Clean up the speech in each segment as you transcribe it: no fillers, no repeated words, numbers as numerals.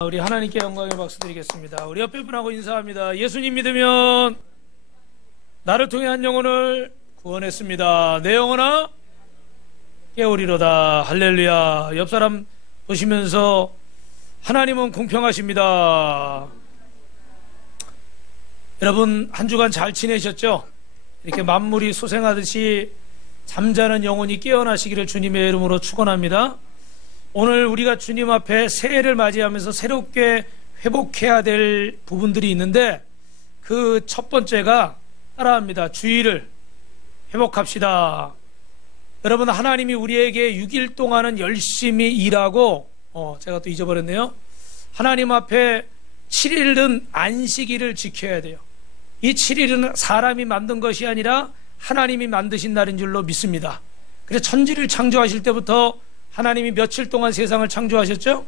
우리 하나님께 영광의 박수 드리겠습니다. 우리 옆에 분하고 인사합니다. 예수님 믿으면 나를 통해 한 영혼을 구원했습니다. 내 영혼아 깨우리로다. 할렐루야. 옆 사람 보시면서 하나님은 공평하십니다. 여러분 한 주간 잘 지내셨죠? 이렇게 만물이 소생하듯이 잠자는 영혼이 깨어나시기를 주님의 이름으로 축원합니다. 오늘 우리가 주님 앞에 새해를 맞이하면서 새롭게 회복해야 될 부분들이 있는데 그 첫 번째가 따라합니다. 주의를 회복합시다. 여러분 하나님이 우리에게 6일 동안은 열심히 일하고 제가 또 잊어버렸네요. 하나님 앞에 7일은 안식일을 지켜야 돼요. 이 7일은 사람이 만든 것이 아니라 하나님이 만드신 날인 줄로 믿습니다. 그래서 천지를 창조하실 때부터 하나님이 며칠 동안 세상을 창조하셨죠?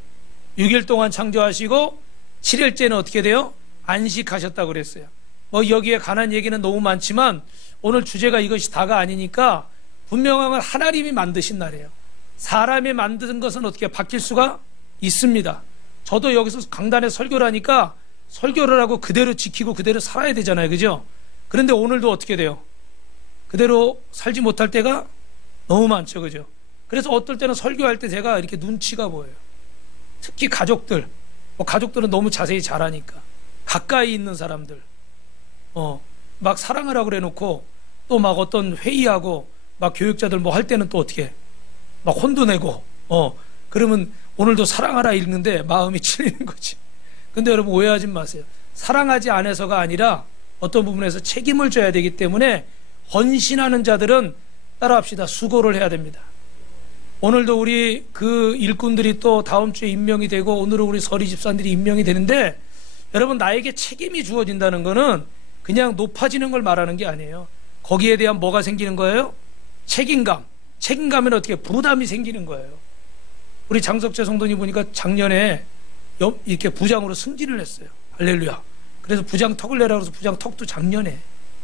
6일 동안 창조하시고 7일째는 어떻게 돼요? 안식하셨다고 그랬어요. 여기에 관한 얘기는 너무 많지만 오늘 주제가 이것이 다가 아니니까 분명한 건 하나님이 만드신 날이에요. 사람이 만든 것은 어떻게 바뀔 수가 있습니다. 저도 여기서 강단에 설교를 하니까 설교를 하고 그대로 지키고 그대로 살아야 되잖아요. 그죠? 그런데 오늘도 어떻게 돼요? 그대로 살지 못할 때가 너무 많죠. 그죠? 그래서 어떨 때는 설교할 때 제가 이렇게 눈치가 보여요. 특히 가족들, 가족들은 너무 자세히 잘하니까 가까이 있는 사람들, 막 사랑을 하고 그래놓고 또 막 어떤 회의하고 막 교육자들 뭐 할 때는 또 어떻게 막 혼도 내고, 그러면 오늘도 사랑하라 읽는데 마음이 찔리는 거지. 근데 여러분 오해하지 마세요. 사랑하지 않아서가 아니라 어떤 부분에서 책임을 져야 되기 때문에 헌신하는 자들은 따라합시다. 수고를 해야 됩니다. 오늘도 우리 그 일꾼들이 또 다음 주에 임명이 되고 오늘은 우리 서리 집사님들이 임명이 되는데 여러분 나에게 책임이 주어진다는 거는 그냥 높아지는 걸 말하는 게 아니에요. 거기에 대한 뭐가 생기는 거예요? 책임감. 책임감에는 어떻게 부담이 생기는 거예요. 우리 장석재 성도님 보니까 작년에 이렇게 부장으로 승진을 했어요. 할렐루야. 그래서 부장 턱을 내라고 해서 부장 턱도 작년에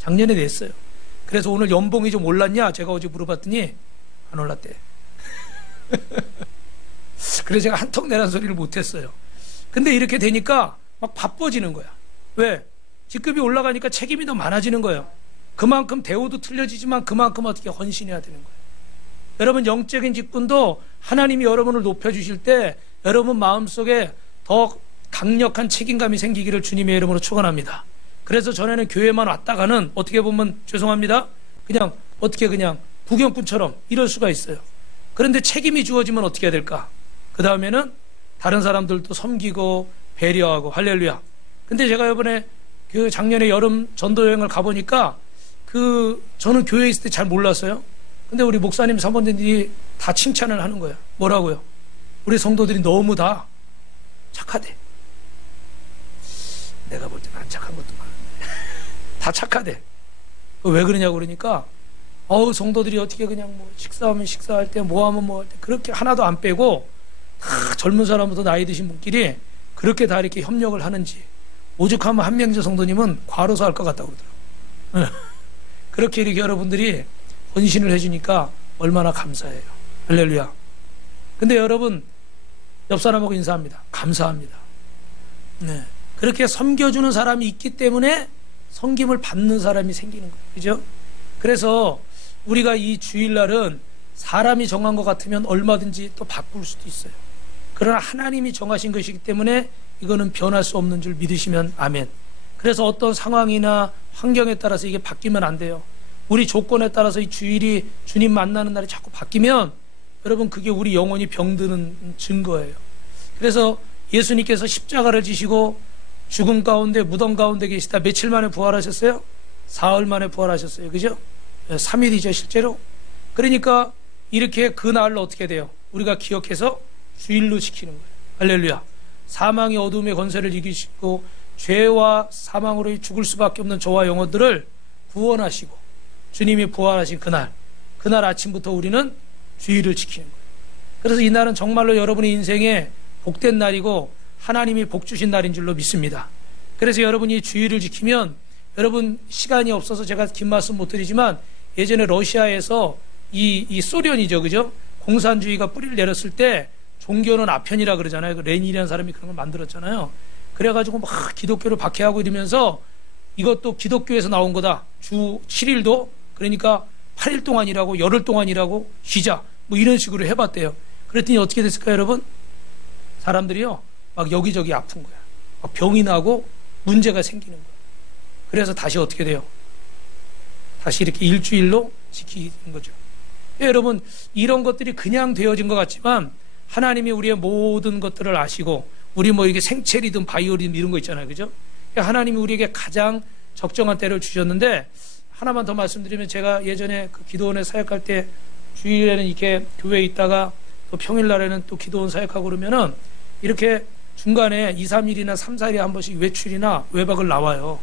냈어요. 그래서 오늘 연봉이 좀 올랐냐? 제가 어제 물어봤더니 안 올랐대. 그래서 제가 한턱 내라는 소리를 못했어요. 근데 이렇게 되니까 막 바빠지는 거야. 왜? 직급이 올라가니까 책임이 더 많아지는 거예요. 그만큼 대우도 틀려지지만 그만큼 어떻게 헌신해야 되는 거예요. 여러분 영적인 직분도 하나님이 여러분을 높여주실 때 여러분 마음속에 더 강력한 책임감이 생기기를 주님의 이름으로 축원합니다. 그래서 전에는 교회만 왔다가는 어떻게 보면 죄송합니다. 그냥 부경꾼처럼 이럴 수가 있어요. 그런데 책임이 주어지면 어떻게 해야 될까? 그 다음에는 다른 사람들도 섬기고 배려하고 할렐루야. 근데 제가 이번에 그 작년에 여름 전도여행을 가보니까 저는 교회에 있을 때 잘 몰랐어요. 근데 우리 목사님 사모님들이 다 칭찬을 하는 거예요. 뭐라고요? 우리 성도들이 너무 다 착하대. 내가 볼 때는 안 착한 것도 많은데 다 착하대. 왜 그러냐고 그러니까 성도들이 어떻게 그냥 식사하면 식사할 때 뭐하면 뭐 할 때 그렇게 하나도 안 빼고 다 젊은 사람부터 나이 드신 분끼리 그렇게 다 이렇게 협력을 하는지 오죽하면 한명재 성도님은 과로사 할 것 같다고 그러더라고요. 그렇게 이렇게 여러분들이 헌신을 해주니까 얼마나 감사해요. 할렐루야. 근데 여러분 옆 사람하고 인사합니다. 감사합니다. 네. 그렇게 섬겨주는 사람이 있기 때문에 섬김을 받는 사람이 생기는 거예요. 그죠? 그래서 우리가 이 주일날은 사람이 정한 것 같으면 얼마든지 또 바꿀 수도 있어요. 그러나 하나님이 정하신 것이기 때문에 이거는 변할 수 없는 줄 믿으시면 아멘. 그래서 어떤 상황이나 환경에 따라서 이게 바뀌면 안 돼요. 우리 조건에 따라서 이 주일이 주님 만나는 날이 자꾸 바뀌면 여러분 그게 우리 영혼이 병드는 증거예요. 그래서 예수님께서 십자가를 지시고 죽음 가운데 무덤 가운데 계시다 며칠 만에 부활하셨어요? 사흘 만에 부활하셨어요. 그죠? 3일이죠 실제로. 그러니까 이렇게 그 날을 어떻게 돼요? 우리가 기억해서 주일로 지키는 거예요. 할렐루야. 사망의 어둠의 권세를 이기시고 죄와 사망으로 죽을 수밖에 없는 저와 영혼들을 구원하시고 주님이 부활하신 그날 아침부터 우리는 주일을 지키는 거예요. 그래서 이 날은 정말로 여러분의 인생에 복된 날이고 하나님이 복 주신 날인 줄로 믿습니다. 그래서 여러분이 주일을 지키면 여러분 시간이 없어서 제가 긴 말씀 못 드리지만 예전에 러시아에서 이 소련이죠. 그죠? 공산주의가 뿌리를 내렸을 때 종교는 아편이라 그러잖아요. 그 레닌이라는 사람이 그런 걸 만들었잖아요. 그래가지고 막 기독교를 박해하고 이러면서 이것도 기독교에서 나온 거다. 주 7일도 그러니까 8일 동안 일하고 열흘 동안 일하고 쉬자. 뭐 이런 식으로 해봤대요. 그랬더니 어떻게 됐을까요, 여러분? 사람들이요, 막 여기저기 아픈 거야. 막 병이 나고 문제가 생기는 거야. 그래서 다시 어떻게 돼요? 다시 이렇게 일주일로 지키는 거죠. 여러분, 이런 것들이 그냥 되어진 것 같지만 하나님이 우리의 모든 것들을 아시고 우리 뭐 이게 생체리듬, 바이오리듬 이런 거 있잖아요. 그죠? 하나님이 우리에게 가장 적정한 때를 주셨는데 하나만 더 말씀드리면 제가 예전에 그 기도원에 사역할 때 주일에는 이렇게 교회에 있다가 또 평일날에는 또 기도원 사역하고 그러면은 이렇게 중간에 2, 3일이나 3, 4일에 한 번씩 외출이나 외박을 나와요.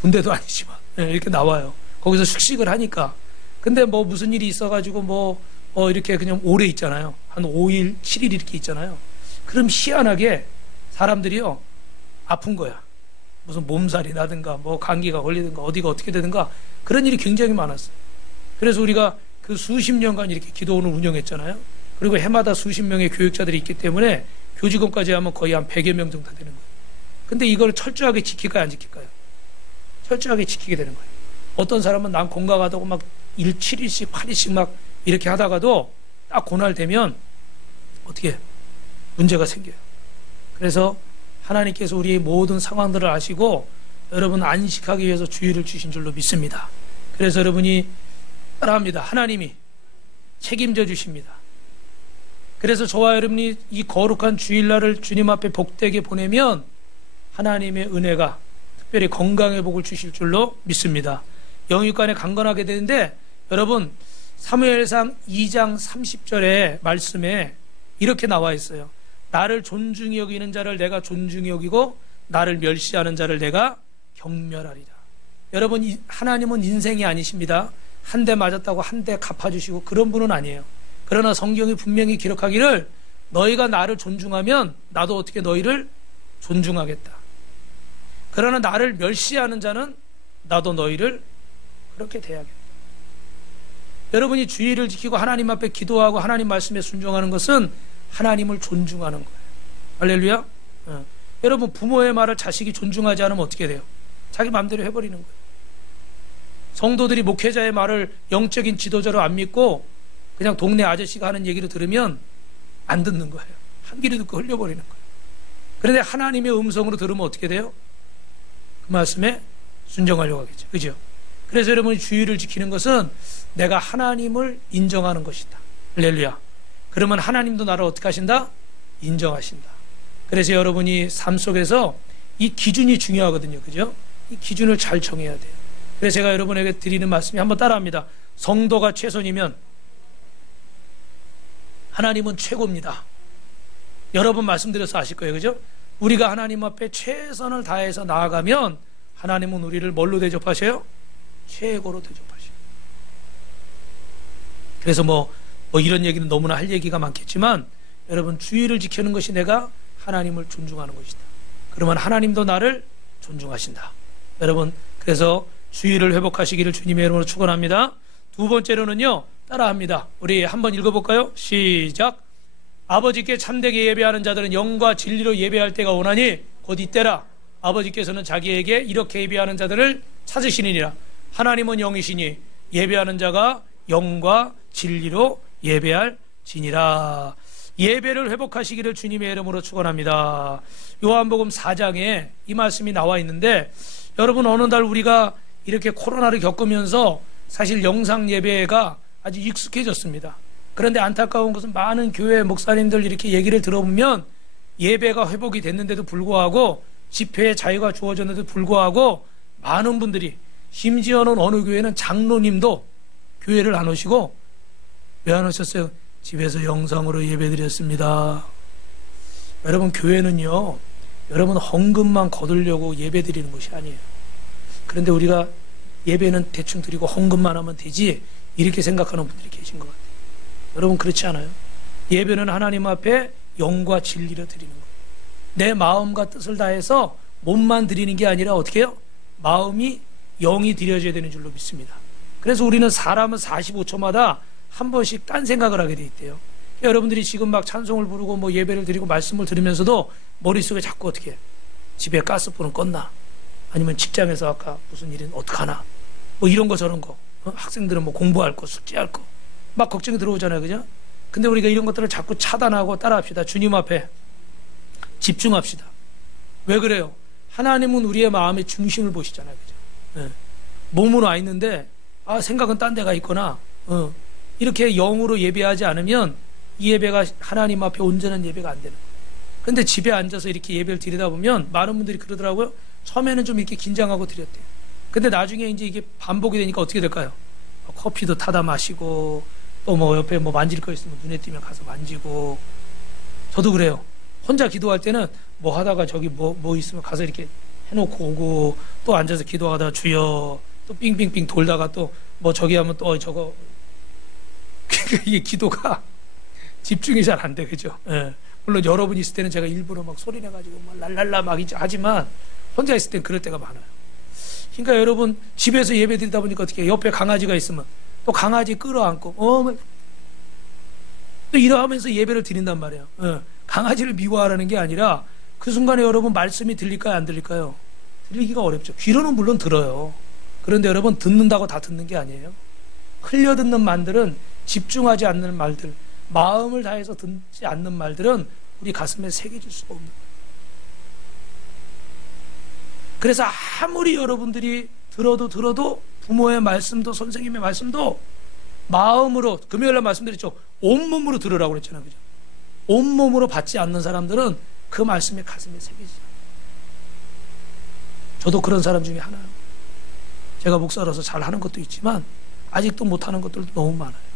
군대도 아니지만 이렇게 나와요. 거기서 숙식을 하니까. 근데 뭐 무슨 일이 있어가지고 뭐 이렇게 그냥 오래 있잖아요. 한 5일, 7일 이렇게 있잖아요. 그럼 희한하게 사람들이요 아픈 거야. 무슨 몸살이 나든가 뭐 감기가 걸리든가 어디가 어떻게 되든가 그런 일이 굉장히 많았어요. 그래서 우리가 그 수십 년간 이렇게 기도원을 운영했잖아요. 그리고 해마다 수십 명의 교육자들이 있기 때문에 교직원까지 하면 거의 한 100여 명 정도 되는 거예요. 근데 이걸 철저하게 지킬까요, 안 지킬까요? 철저하게 지키게 되는 거예요. 어떤 사람은 난 건강하다고 막 7일씩 8일씩 막 이렇게 하다가도 딱 그날 되면 어떻게 문제가 생겨요. 그래서 하나님께서 우리의 모든 상황들을 아시고 여러분 안식하기 위해서 주일을 주신 줄로 믿습니다. 그래서 여러분이 따라합니다. 하나님이 책임져 주십니다. 그래서 저와 여러분이 이 거룩한 주일날을 주님 앞에 복되게 보내면 하나님의 은혜가 특별히 건강의 복을 주실 줄로 믿습니다. 영육간에 강건하게 되는데 여러분 사무엘상 2장 30절의 말씀에 이렇게 나와 있어요. 나를 존중히 여기는 자를 내가 존중히 여기고 나를 멸시하는 자를 내가 경멸하리라. 여러분 하나님은 인생이 아니십니다. 한 대 맞았다고 한 대 갚아주시고 그런 분은 아니에요. 그러나 성경이 분명히 기록하기를 너희가 나를 존중하면 나도 어떻게 너희를 존중하겠다. 그러나 나를 멸시하는 자는 나도 너희를 그렇게 대하겠다. 여러분이 주의를 지키고 하나님 앞에 기도하고 하나님 말씀에 순종하는 것은 하나님을 존중하는 거예요. 할렐루야. 여러분 부모의 말을 자식이 존중하지 않으면 어떻게 돼요? 자기 마음대로 해버리는 거예요. 성도들이 목회자의 말을 영적인 지도자로 안 믿고 그냥 동네 아저씨가 하는 얘기를 들으면 안 듣는 거예요. 한 귀로 듣고 흘려버리는 거예요. 그런데 하나님의 음성으로 들으면 어떻게 돼요? 그 말씀에 순종하려고 하겠죠. 그죠? 그래서 여러분이 주의를 지키는 것은 내가 하나님을 인정하는 것이다. 할렐루야. 그러면 하나님도 나를 어떻게 하신다? 인정하신다. 그래서 여러분이 삶 속에서 이 기준이 중요하거든요. 그죠? 이 기준을 잘 정해야 돼요. 그래서 제가 여러분에게 드리는 말씀이 한번 따라합니다. 성도가 최선이면 하나님은 최고입니다. 여러 번 말씀드려서 아실 거예요. 그죠? 우리가 하나님 앞에 최선을 다해서 나아가면 하나님은 우리를 뭘로 대접하셔요? 최고로 대접하셔요. 그래서 뭐 이런 얘기는 너무나 할 얘기가 많겠지만 여러분 주의를 지키는 것이 내가 하나님을 존중하는 것이다. 그러면 하나님도 나를 존중하신다. 여러분 그래서 주의를 회복하시기를 주님의 이름으로 축원합니다. 두 번째로는요. 따라합니다. 우리 한번 읽어볼까요? 시작. 아버지께 참되게 예배하는 자들은 영과 진리로 예배할 때가 오나니 곧 이때라. 아버지께서는 자기에게 이렇게 예배하는 자들을 찾으시니라. 하나님은 영이시니 예배하는 자가 영과 진리로 예배할지니라. 예배를 회복하시기를 주님의 이름으로 축원합니다. 요한복음 4장에 이 말씀이 나와 있는데 여러분 어느 날 우리가 이렇게 코로나를 겪으면서 사실 영상 예배가 아주 익숙해졌습니다. 그런데 안타까운 것은 많은 교회 목사님들 이렇게 얘기를 들어보면 예배가 회복이 됐는데도 불구하고 집회의 자유가 주어졌는데도 불구하고 많은 분들이 심지어는 어느 교회는 장로님도 교회를 안 오시고 왜 안 오셨어요? 집에서 영상으로 예배드렸습니다. 여러분 교회는요 여러분 헌금만 거두려고 예배드리는 것이 아니에요. 그런데 우리가 예배는 대충 드리고 헌금만 하면 되지 이렇게 생각하는 분들이 계신 것 같아요. 여러분 그렇지 않아요? 예배는 하나님 앞에 영과 진리로 드리는 거예요. 내 마음과 뜻을 다해서 몸만 드리는 게 아니라 어떻게 해요? 마음이 영이 드려져야 되는 줄로 믿습니다. 그래서 우리는 사람은 45초마다 한 번씩 딴 생각을 하게 돼 있대요. 여러분들이 지금 막 찬송을 부르고 뭐 예배를 드리고 말씀을 들으면서도 머릿속에 자꾸 어떻게 집에 가스불은 껐나? 아니면 직장에서 아까 무슨 일은 어떡하나? 뭐 이런 거 저런 거. 학생들은 뭐 공부할 거, 숙제할 거. 막 걱정이 들어오잖아요. 그죠? 근데 우리가 이런 것들을 자꾸 차단하고 따라합시다. 주님 앞에 집중합시다. 왜 그래요? 하나님은 우리의 마음의 중심을 보시잖아요. 그죠? 네. 몸으로 와 있는데, 생각은 딴 데가 있거나, 이렇게 영으로 예배하지 않으면 이 예배가 하나님 앞에 온전한 예배가 안 되는 거예요. 근데 집에 앉아서 이렇게 예배를 드리다 보면 많은 분들이 그러더라고요. 처음에는 좀 이렇게 긴장하고 드렸대요. 근데 나중에 이제 이게 반복이 되니까 어떻게 될까요? 커피도 타다 마시고, 또 뭐 옆에 뭐 만질 거 있으면 눈에 띄면 가서 만지고. 저도 그래요. 혼자 기도할 때는 뭐 하다가 저기 뭐 있으면 가서 이렇게 해놓고 오고, 또 앉아서 기도하다가 주여, 또 빙빙빙 돌다가 또 뭐 저기 하면 또 저거. 이게 기도가 집중이 잘 안 돼. 그죠? 예. 물론 여러분 있을 때는 제가 일부러 막 소리 내가지고 막 랄랄라 막 하지만 혼자 있을 땐 그럴 때가 많아요. 그러니까 여러분 집에서 예배 드리다 보니까 어떻게 해요? 옆에 강아지가 있으면 또 강아지 끌어안고 또 이러면서 예배를 드린단 말이에요. 강아지를 미워하라는 게 아니라 그 순간에 여러분 말씀이 들릴까요? 안 들릴까요? 들리기가 어렵죠. 귀로는 물론 들어요. 그런데 여러분 듣는다고 다 듣는 게 아니에요. 흘려듣는 말들은 집중하지 않는 말들, 마음을 다해서 듣지 않는 말들은 우리 가슴에 새겨질 수가 없는 거예요. 그래서 아무리 여러분들이 들어도 부모의 말씀도 선생님의 말씀도 마음으로, 금요일날 말씀드렸죠. 온몸으로 들으라고 그랬잖아요. 그죠? 온몸으로 받지 않는 사람들은 그 말씀이 가슴에 새기지 않아요. 저도 그런 사람 중에 하나예요. 제가 목사로서 잘하는 것도 있지만 아직도 못하는 것들도 너무 많아요.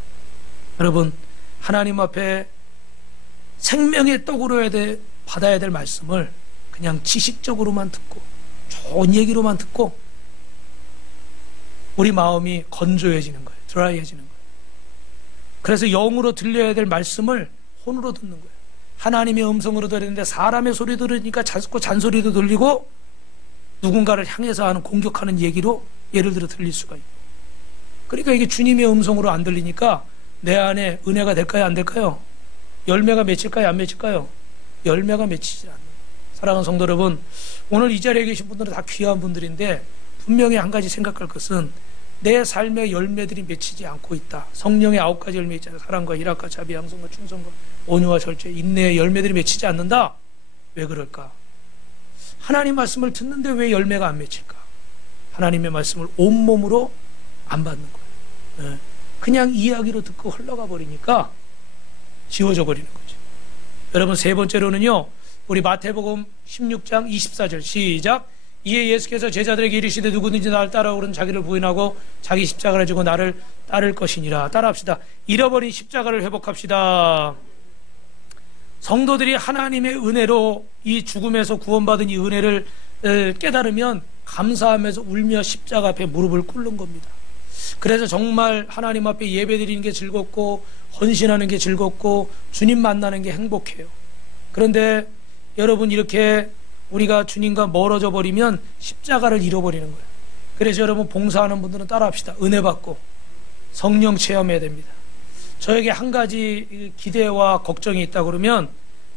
여러분, 하나님 앞에 생명의 떡으로 받아야 될 말씀을 그냥 지식적으로만 듣고 좋은 얘기로만 듣고 우리 마음이 건조해지는 거예요. 드라이해지는 거예요. 그래서 영으로 들려야 될 말씀을 혼으로 듣는 거예요. 하나님의 음성으로 들리는데 사람의 소리 들으니까 자꾸 잔소리도 들리고 누군가를 향해서 하는 공격하는 얘기로 예를 들어 들릴 수가 있고, 그러니까 이게 주님의 음성으로 안 들리니까 내 안에 은혜가 될까요? 안 될까요? 열매가 맺힐까요? 안 맺힐까요? 열매가 맺히지 않는 거예요. 사랑하는 성도 여러분, 오늘 이 자리에 계신 분들은 다 귀한 분들인데 분명히 한 가지 생각할 것은 내 삶의 열매들이 맺히지 않고 있다. 성령의 9가지 열매 있잖아요. 사랑과 희락과 자비, 양성과 충성과 온유와 절제, 인내의 열매들이 맺히지 않는다. 왜 그럴까? 하나님 말씀을 듣는데 왜 열매가 안 맺힐까? 하나님의 말씀을 온몸으로 안 받는 거예요. 그냥 이야기로 듣고 흘러가 버리니까 지워져 버리는 거죠. 여러분, 세 번째로는요, 우리 마태복음 16장 24절 시작. 이에 예수께서 제자들에게 이르시되 누구든지 나를 따라오는 자기를 부인하고 자기 십자가를 지고 나를 따를 것이니라. 따라합시다. 잃어버린 십자가를 회복합시다. 성도들이 하나님의 은혜로 이 죽음에서 구원받은 이 은혜를 깨달으면 감사하면서 울며 십자가 앞에 무릎을 꿇는 겁니다. 그래서 정말 하나님 앞에 예배드리는 게 즐겁고 헌신하는 게 즐겁고 주님 만나는 게 행복해요. 그런데 여러분, 이렇게 우리가 주님과 멀어져 버리면 십자가를 잃어버리는 거예요. 그래서 여러분, 봉사하는 분들은 따라합시다. 은혜 받고 성령 체험해야 됩니다. 저에게 한 가지 기대와 걱정이 있다 그러면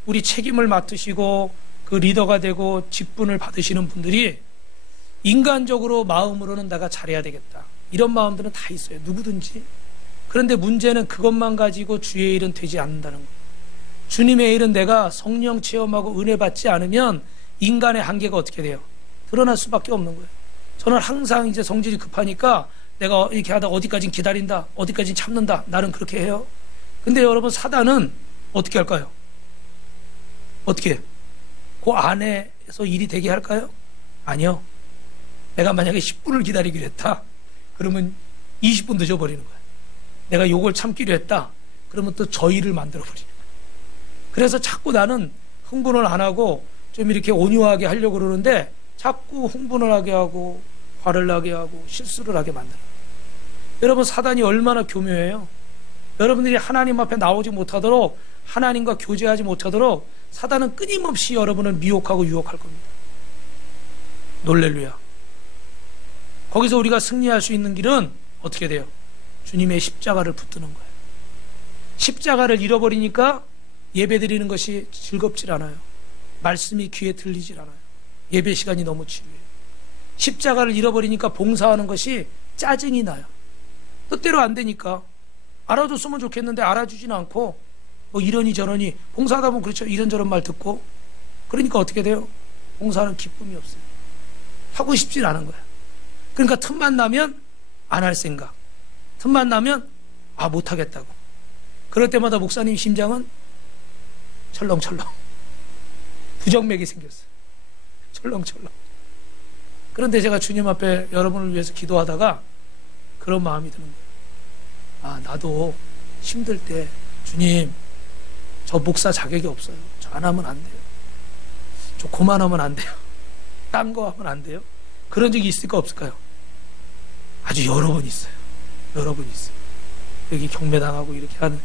우리 책임을 맡으시고 그 리더가 되고 직분을 받으시는 분들이 인간적으로 마음으로는 내가 잘해야 되겠다, 이런 마음들은 다 있어요. 누구든지. 그런데 문제는 그것만 가지고 주의 일은 되지 않는다는 거예요. 주님의 일은 내가 성령 체험하고 은혜 받지 않으면 인간의 한계가 어떻게 돼요? 드러날 수밖에 없는 거예요. 저는 항상 이제 성질이 급하니까 내가 이렇게 하다 어디까진 기다린다, 어디까진 참는다, 나는 그렇게 해요. 근데 여러분, 사단은 어떻게 할까요? 어떻게? 그 안에서 일이 되게 할까요? 아니요. 내가 만약에 10분을 기다리기로 했다, 그러면 20분 늦어버리는 거예요. 내가 요걸 참기로 했다, 그러면 또 저 일을 만들어버리는 거예요. 그래서 자꾸 나는 흥분을 안 하고 좀 이렇게 온유하게 하려고 그러는데 자꾸 흥분을 하게 하고 화를 나게 하고 실수를 하게 만들어요. 여러분, 사단이 얼마나 교묘해요. 여러분들이 하나님 앞에 나오지 못하도록, 하나님과 교제하지 못하도록 사단은 끊임없이 여러분을 미혹하고 유혹할 겁니다. 놀렐루야. 거기서 우리가 승리할 수 있는 길은 어떻게 돼요? 주님의 십자가를 붙드는 거예요. 십자가를 잃어버리니까 예배 드리는 것이 즐겁질 않아요. 말씀이 귀에 들리질 않아요. 예배 시간이 너무 지루해요. 십자가를 잃어버리니까 봉사하는 것이 짜증이 나요. 뜻대로 안 되니까. 알아줬으면 좋겠는데 알아주진 않고 뭐 이러니 저러니 봉사하다 보면 그렇죠. 이런저런 말 듣고 그러니까 어떻게 돼요? 봉사하는 기쁨이 없어요. 하고 싶진 않은 거야. 그러니까 틈만 나면 안 할 생각, 틈만 나면 못하겠다고. 그럴 때마다 목사님 심장은 철렁철렁 부정맥이 생겼어요. 철렁철렁. 그런데 제가 주님 앞에 여러분을 위해서 기도하다가 그런 마음이 드는 거예요. 나도 힘들 때 주님, 저 목사 자격이 없어요. 저 안 하면 안 돼요. 저 그만하면 안 돼요. 딴 거 하면 안 돼요. 그런 적이 있을까 없을까요? 아주 여러 번 있어요. 여러 번 있어요. 여기 경매당하고 이렇게 하는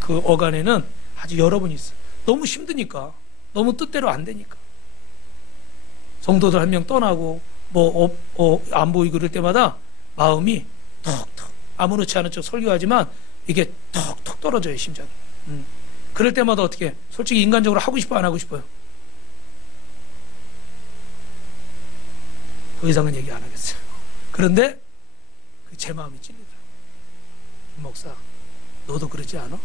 그 어간에는 아주 여러 번 있어요. 너무 힘드니까. 너무 뜻대로 안 되니까. 성도들 한 명 떠나고 안 보이고 그럴 때마다 마음이 턱턱 아무렇지 않은 척 설교하지만 이게 턱턱 떨어져요. 심장이. 그럴 때마다 어떻게 솔직히 인간적으로 하고 싶어 안 하고 싶어요? 더 이상은 얘기 안 하겠어요. 그런데 제 마음이 찔리더라고요. 목사, 너도 그러지 않아?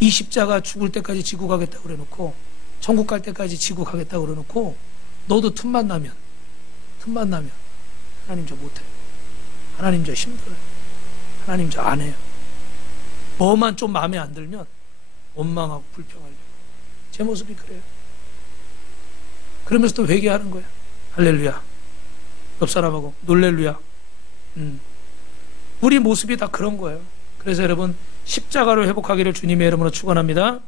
이 십자가 죽을 때까지 지고 가겠다고 그래놓고 천국 갈 때까지 지고 가겠다고 그래놓고 너도 틈만 나면 하나님 저 못해요. 하나님 저 힘들어요. 하나님 저 안 해요. 뭐만 좀 마음에 안 들면 원망하고 불평하려고. 제 모습이 그래요. 그러면서 또 회개하는 거야. 할렐루야. 옆 사람하고 놀렐루야. 우리 모습이 다 그런 거예요. 그래서 여러분 십자가로 회복하기를 주님의 이름으로 축원합니다.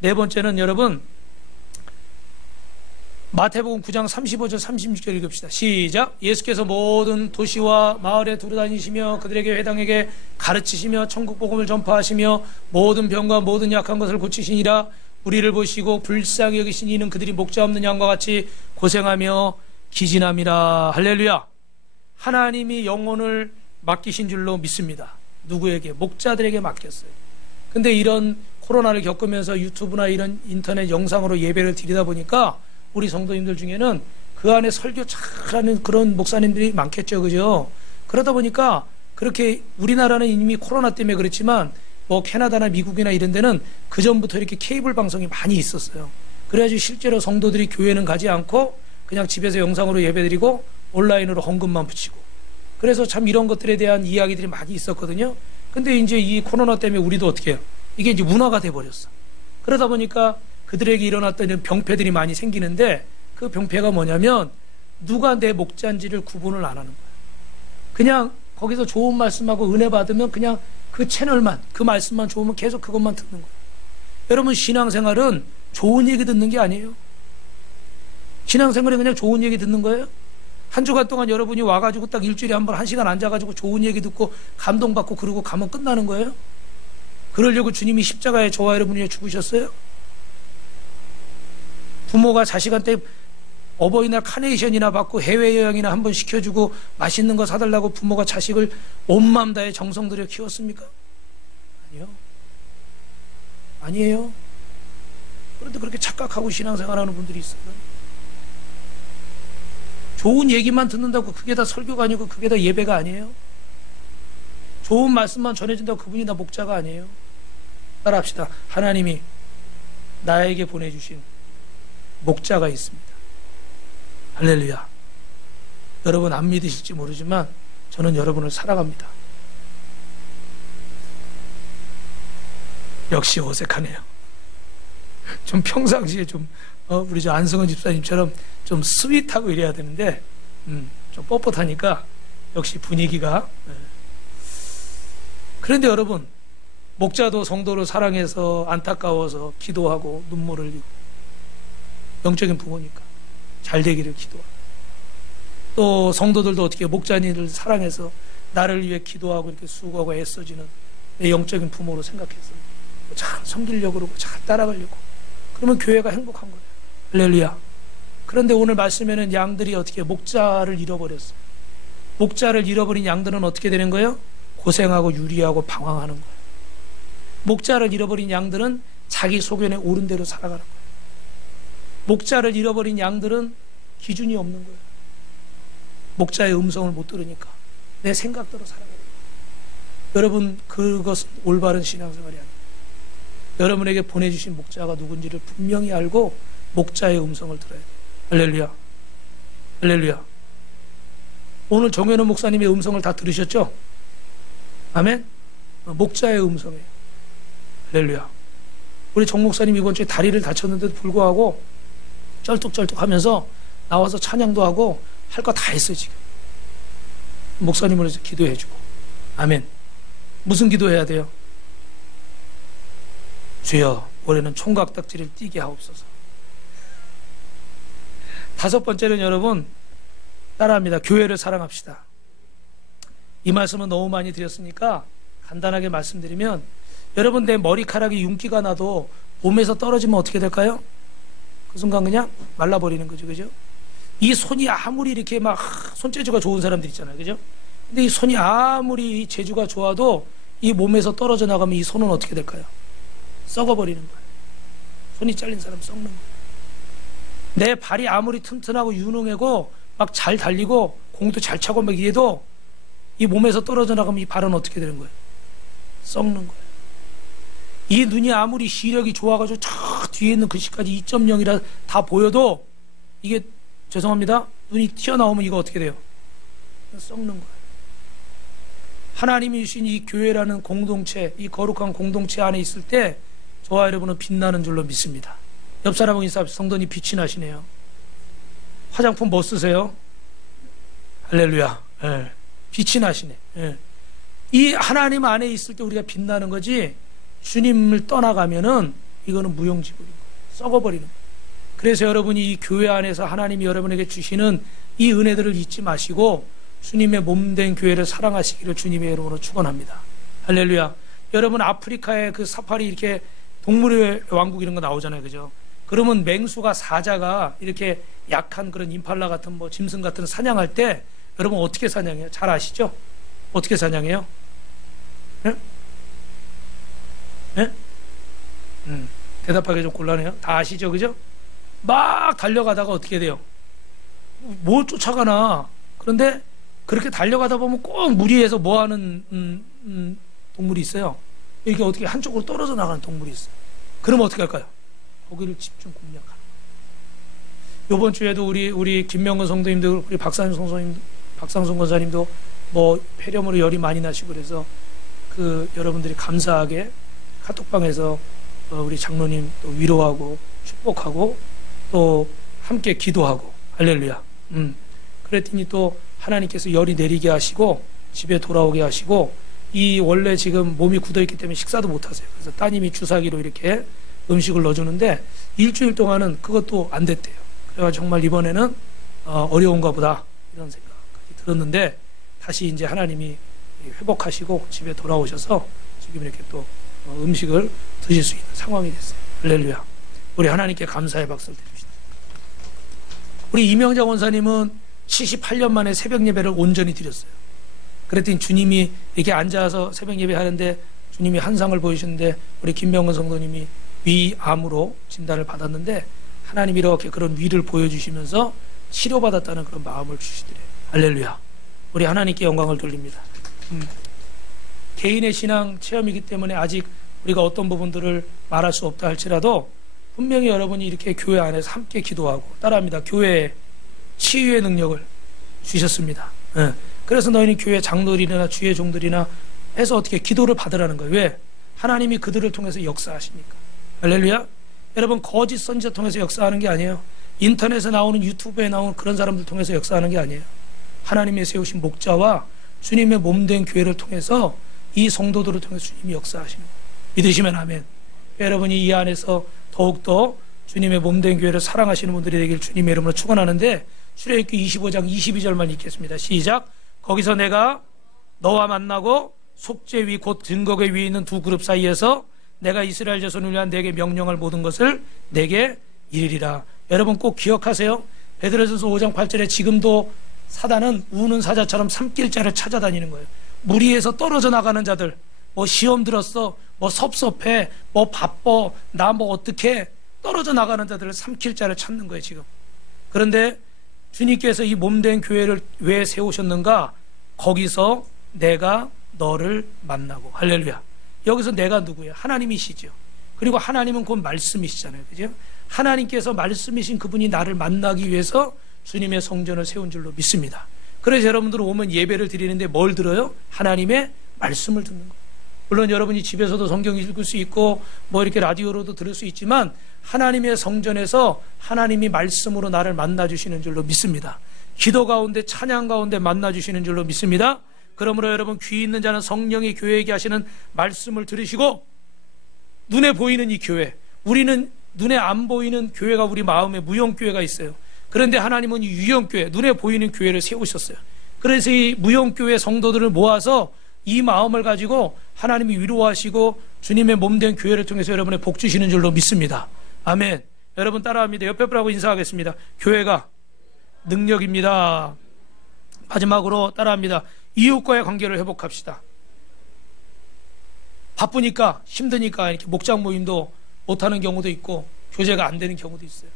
네 번째는 여러분 마태복음 9장 35절 36절 읽읍시다. 시작. 예수께서 모든 도시와 마을에 두루다니시며 그들에게 회당에게 가르치시며 천국 복음을 전파하시며 모든 병과 모든 약한 것을 고치시니라. 우리를 보시고 불쌍히 여기신 이는 그들이 목자 없는 양과 같이 고생하며 기진함이라. 할렐루야. 하나님이 영혼을 맡기신 줄로 믿습니다. 누구에게? 목자들에게 맡겼어요. 근데 이런 코로나를 겪으면서 유튜브나 이런 인터넷 영상으로 예배를 드리다 보니까 우리 성도님들 중에는 그 안에 설교 잘하는 그런 목사님들이 많겠죠. 그죠? 그러다 보니까 그렇게 우리나라는 이미 코로나 때문에 그렇지만 뭐 캐나다나 미국이나 이런 데는 그 전부터 이렇게 케이블 방송이 많이 있었어요. 그래가지고 실제로 성도들이 교회는 가지 않고 그냥 집에서 영상으로 예배드리고 온라인으로 헌금만 붙이고 그래서 참 이런 것들에 대한 이야기들이 많이 있었거든요. 근데 이제 이 코로나 때문에 우리도 어떻게 해요? 이게 이제 문화가 돼버렸어. 그러다 보니까 그들에게 일어났던 이런 병폐들이 많이 생기는데 그 병폐가 뭐냐면 누가 내 목자인지를 구분을 안 하는 거야. 그냥 거기서 좋은 말씀하고 은혜 받으면 그냥 그 채널만, 그 말씀만 좋으면 계속 그것만 듣는 거예요. 여러분 신앙생활은 좋은 얘기 듣는 게 아니에요. 신앙생활이 그냥 좋은 얘기 듣는 거예요. 한 주간 동안 여러분이 와가지고 딱 일주일에 한 번 1시간 앉아가지고 좋은 얘기 듣고 감동받고 그러고 가면 끝나는 거예요. 그러려고 주님이 십자가에 저와 여러분 위해 죽으셨어요? 부모가 자식한테 어버이날 카네이션이나 받고 해외여행이나 한번 시켜주고 맛있는 거 사달라고 부모가 자식을 온 마음 다해 정성 들여 키웠습니까? 아니요. 아니에요. 그런데 그렇게 착각하고 신앙생활하는 분들이 있어요. 좋은 얘기만 듣는다고 그게 다 설교가 아니고 그게 다 예배가 아니에요. 좋은 말씀만 전해준다고 그분이 다 목자가 아니에요. 따라합시다. 하나님이 나에게 보내주신 목자가 있습니다. 할렐루야. 여러분 안 믿으실지 모르지만 저는 여러분을 사랑합니다. 역시 어색하네요. 좀 평상시에 좀 우리 저 안성은 집사님처럼 좀 스윗하고 이래야 되는데 좀 뻣뻣하니까 역시 분위기가. 그런데 여러분 목자도 성도를 사랑해서 안타까워서 기도하고 눈물을 흘리고 영적인 부모니까 잘 되기를 기도하고 또 성도들도 어떻게 목자님을 사랑해서 나를 위해 기도하고 이렇게 수고하고 애써지는 내 영적인 부모로 생각해서 잘 섬기려고 그러고 잘 따라가려고 그러면 교회가 행복한 거예요. 할렐루야. 그런데 오늘 말씀에는 양들이 어떻게 목자를 잃어버렸어요. 목자를 잃어버린 양들은 어떻게 되는 거예요? 고생하고 유리하고 방황하는 거예요. 목자를 잃어버린 양들은 자기 소견에 옳은 대로 살아가는 거예요. 목자를 잃어버린 양들은 기준이 없는 거예요. 목자의 음성을 못 들으니까 내 생각대로 살아가는 거예요. 여러분, 그것은 올바른 신앙생활이 아니에요. 여러분에게 보내주신 목자가 누군지를 분명히 알고 목자의 음성을 들어야 돼요. 할렐루야. 할렐루야. 오늘 정현호 목사님의 음성을 다 들으셨죠? 아멘? 목자의 음성이에요. 할렐루야. 우리 정 목사님 이번 주에 다리를 다쳤는데도 불구하고 쩔뚝쩔뚝 하면서 나와서 찬양도 하고 할 거 다 했어요, 지금. 목사님을 위해서 기도해주고. 아멘. 무슨 기도해야 돼요? 주여, 올해는 총각딱지를 띄게 하옵소서. 다섯 번째는 여러분, 따라합니다. 교회를 사랑합시다. 이 말씀은 너무 많이 드렸으니까 간단하게 말씀드리면, 여러분, 내 머리카락이 윤기가 나도 몸에서 떨어지면 어떻게 될까요? 그 순간 그냥 말라버리는 거죠. 그죠? 이 손이 아무리 이렇게 막 손재주가 좋은 사람들 있잖아요. 그죠? 근데 이 손이 아무리 재주가 좋아도 이 몸에서 떨어져 나가면 이 손은 어떻게 될까요? 썩어버리는 거예요. 손이 잘린 사람 썩는 거예요. 내 발이 아무리 튼튼하고 유능하고 막 잘 달리고 공도 잘 차고 막 이래도 이 몸에서 떨어져 나가면 이 발은 어떻게 되는 거예요? 썩는 거예요. 이 눈이 아무리 시력이 좋아가지고 저 뒤에 있는 글씨까지 2.0이라 다 보여도 이게 죄송합니다. 눈이 튀어나오면 이거 어떻게 돼요? 썩는 거예요. 하나님이 주신 이 교회라는 공동체, 이 거룩한 공동체 안에 있을 때 저와 여러분은 빛나는 줄로 믿습니다. 옆 사람하고 인사합시다. 성도님 빛이 나시네요. 화장품 뭐 쓰세요? 할렐루야. 예. 빛이 나시네. 예. 이 하나님 안에 있을 때 우리가 빛나는 거지, 주님을 떠나가면은 이거는 무용지물인 거예요. 썩어버리는 거예요. 그래서 여러분이 이 교회 안에서 하나님이 여러분에게 주시는 이 은혜들을 잊지 마시고 주님의 몸된 교회를 사랑하시기를 주님의 이름으로 축원합니다. 할렐루야. 여러분, 아프리카의 그 사파리 이렇게 동물의 왕국 이런 거 나오잖아요. 그죠? 그러면 맹수가 사자가 이렇게 약한 그런 임팔라 같은 뭐 짐승 같은 사냥할 때 여러분 어떻게 사냥해요? 잘 아시죠? 어떻게 사냥해요? 네? 네? 대답하기 좀 곤란해요. 다 아시죠? 그죠? 막 달려가다가 어떻게 돼요? 뭘 쫓아가나? 그런데 그렇게 달려가다 보면 꼭 무리해서 뭐 하는 동물이 있어요. 이렇게 어떻게 한쪽으로 떨어져 나가는 동물이 있어요. 그러면 어떻게 할까요? 거기를 집중 공략하는 거예요. 이번 주에도 우리 김명근 성도님도, 우리 박상순 권사님도 뭐 폐렴으로 열이 많이 나시고 그래서 그 여러분들이 감사하게 카톡방에서 우리 장로님 또 위로하고 축복하고 또 함께 기도하고 할렐루야. 그랬더니 또 하나님께서 열이 내리게 하시고 집에 돌아오게 하시고, 이 원래 지금 몸이 굳어있기 때문에 식사도 못하세요. 그래서 따님이 주사기로 이렇게 음식을 넣어주는데 일주일 동안은 그것도 안 됐대요. 그래가지고 정말 이번에는 어려운가 보다 이런 생각까지 들었는데, 다시 이제 하나님이 회복하시고 집에 돌아오셔서 지금 이렇게 또 음식을 드실 수 있는 상황이 됐어요. 할렐루야. 우리 하나님께 감사의 박수를 드립시다. 우리 이명자 원사님은 78년 만에 새벽 예배를 온전히 드렸어요. 그랬더니 주님이 이렇게 앉아서 새벽 예배 하는데 주님이 한상을 보이시는데 우리 김명근 성도님이 위암으로 진단을 받았는데 하나님이 이렇게 그런 위를 보여주시면서 치료받았다는 그런 마음을 주시더래요. 할렐루야. 우리 하나님께 영광을 돌립니다. 개인의 신앙 체험이기 때문에 아직 우리가 어떤 부분들을 말할 수 없다 할지라도 분명히 여러분이 이렇게 교회 안에서 함께 기도하고 따라합니다. 교회에 치유의 능력을 주셨습니다. 그래서 너희는 교회 장로들이나 주의 종들이나 해서 어떻게 기도를 받으라는 거예요. 왜? 하나님이 그들을 통해서 역사하시니까. 할렐루야. 여러분, 거짓 선지자 통해서 역사하는 게 아니에요. 인터넷에 나오는, 유튜브에 나오는 그런 사람들 통해서 역사하는 게 아니에요. 하나님의 세우신 목자와 주님의 몸된 교회를 통해서 이 성도들을 통해서 주님이 역사하시는 거예요. 믿으시면 아멘. 여러분이 이 안에서 더욱더 주님의 몸된 교회를 사랑하시는 분들이 되길 주님의 이름으로 축원하는데, 출애굽기 25장 22절만 읽겠습니다. 시작. 거기서 내가 너와 만나고 속죄 위 곧 증거궤 위에 있는 두 그룹 사이에서 내가 이스라엘 자손을 위한 내게 명령할 모든 것을 내게 이르리라. 여러분 꼭 기억하세요. 베드로전서 5장 8절에 지금도 사단은 우는 사자처럼 삼킬자를 찾아다니는 거예요. 무리에서 떨어져 나가는 자들, 뭐 시험 들었어, 뭐 섭섭해, 뭐 바빠, 나 뭐 어떻게 떨어져 나가는 자들을 삼킬 자를 찾는 거예요 지금. 그런데 주님께서 이 몸된 교회를 왜 세우셨는가? 거기서 내가 너를 만나고. 할렐루야. 여기서 내가 누구예요? 하나님이시죠. 그리고 하나님은 곧 말씀이시잖아요. 그죠? 하나님께서 말씀이신 그분이 나를 만나기 위해서 주님의 성전을 세운 줄로 믿습니다. 그래서 여러분들 오면 예배를 드리는데 뭘 들어요? 하나님의 말씀을 듣는 거예요. 물론 여러분이 집에서도 성경 읽을 수 있고 뭐 이렇게 라디오로도 들을 수 있지만 하나님의 성전에서 하나님이 말씀으로 나를 만나주시는 줄로 믿습니다. 기도 가운데 찬양 가운데 만나주시는 줄로 믿습니다. 그러므로 여러분 귀 있는 자는 성령이 교회에게 하시는 말씀을 들으시고 눈에 보이는 이 교회, 우리는 눈에 안 보이는 교회가 우리 마음에 무용교회가 있어요. 그런데 하나님은 이 유형교회, 눈에 보이는 교회를 세우셨어요. 그래서 이 무용교회 성도들을 모아서 이 마음을 가지고 하나님이 위로하시고 주님의 몸된 교회를 통해서 여러분의 복 주시는 줄로 믿습니다. 아멘. 여러분 따라합니다. 옆에 분하고 인사하겠습니다. 교회가 능력입니다. 마지막으로 따라합니다. 이웃과의 관계를 회복합시다. 바쁘니까 힘드니까 이렇게 목장 모임도 못하는 경우도 있고 교제가 안 되는 경우도 있어요.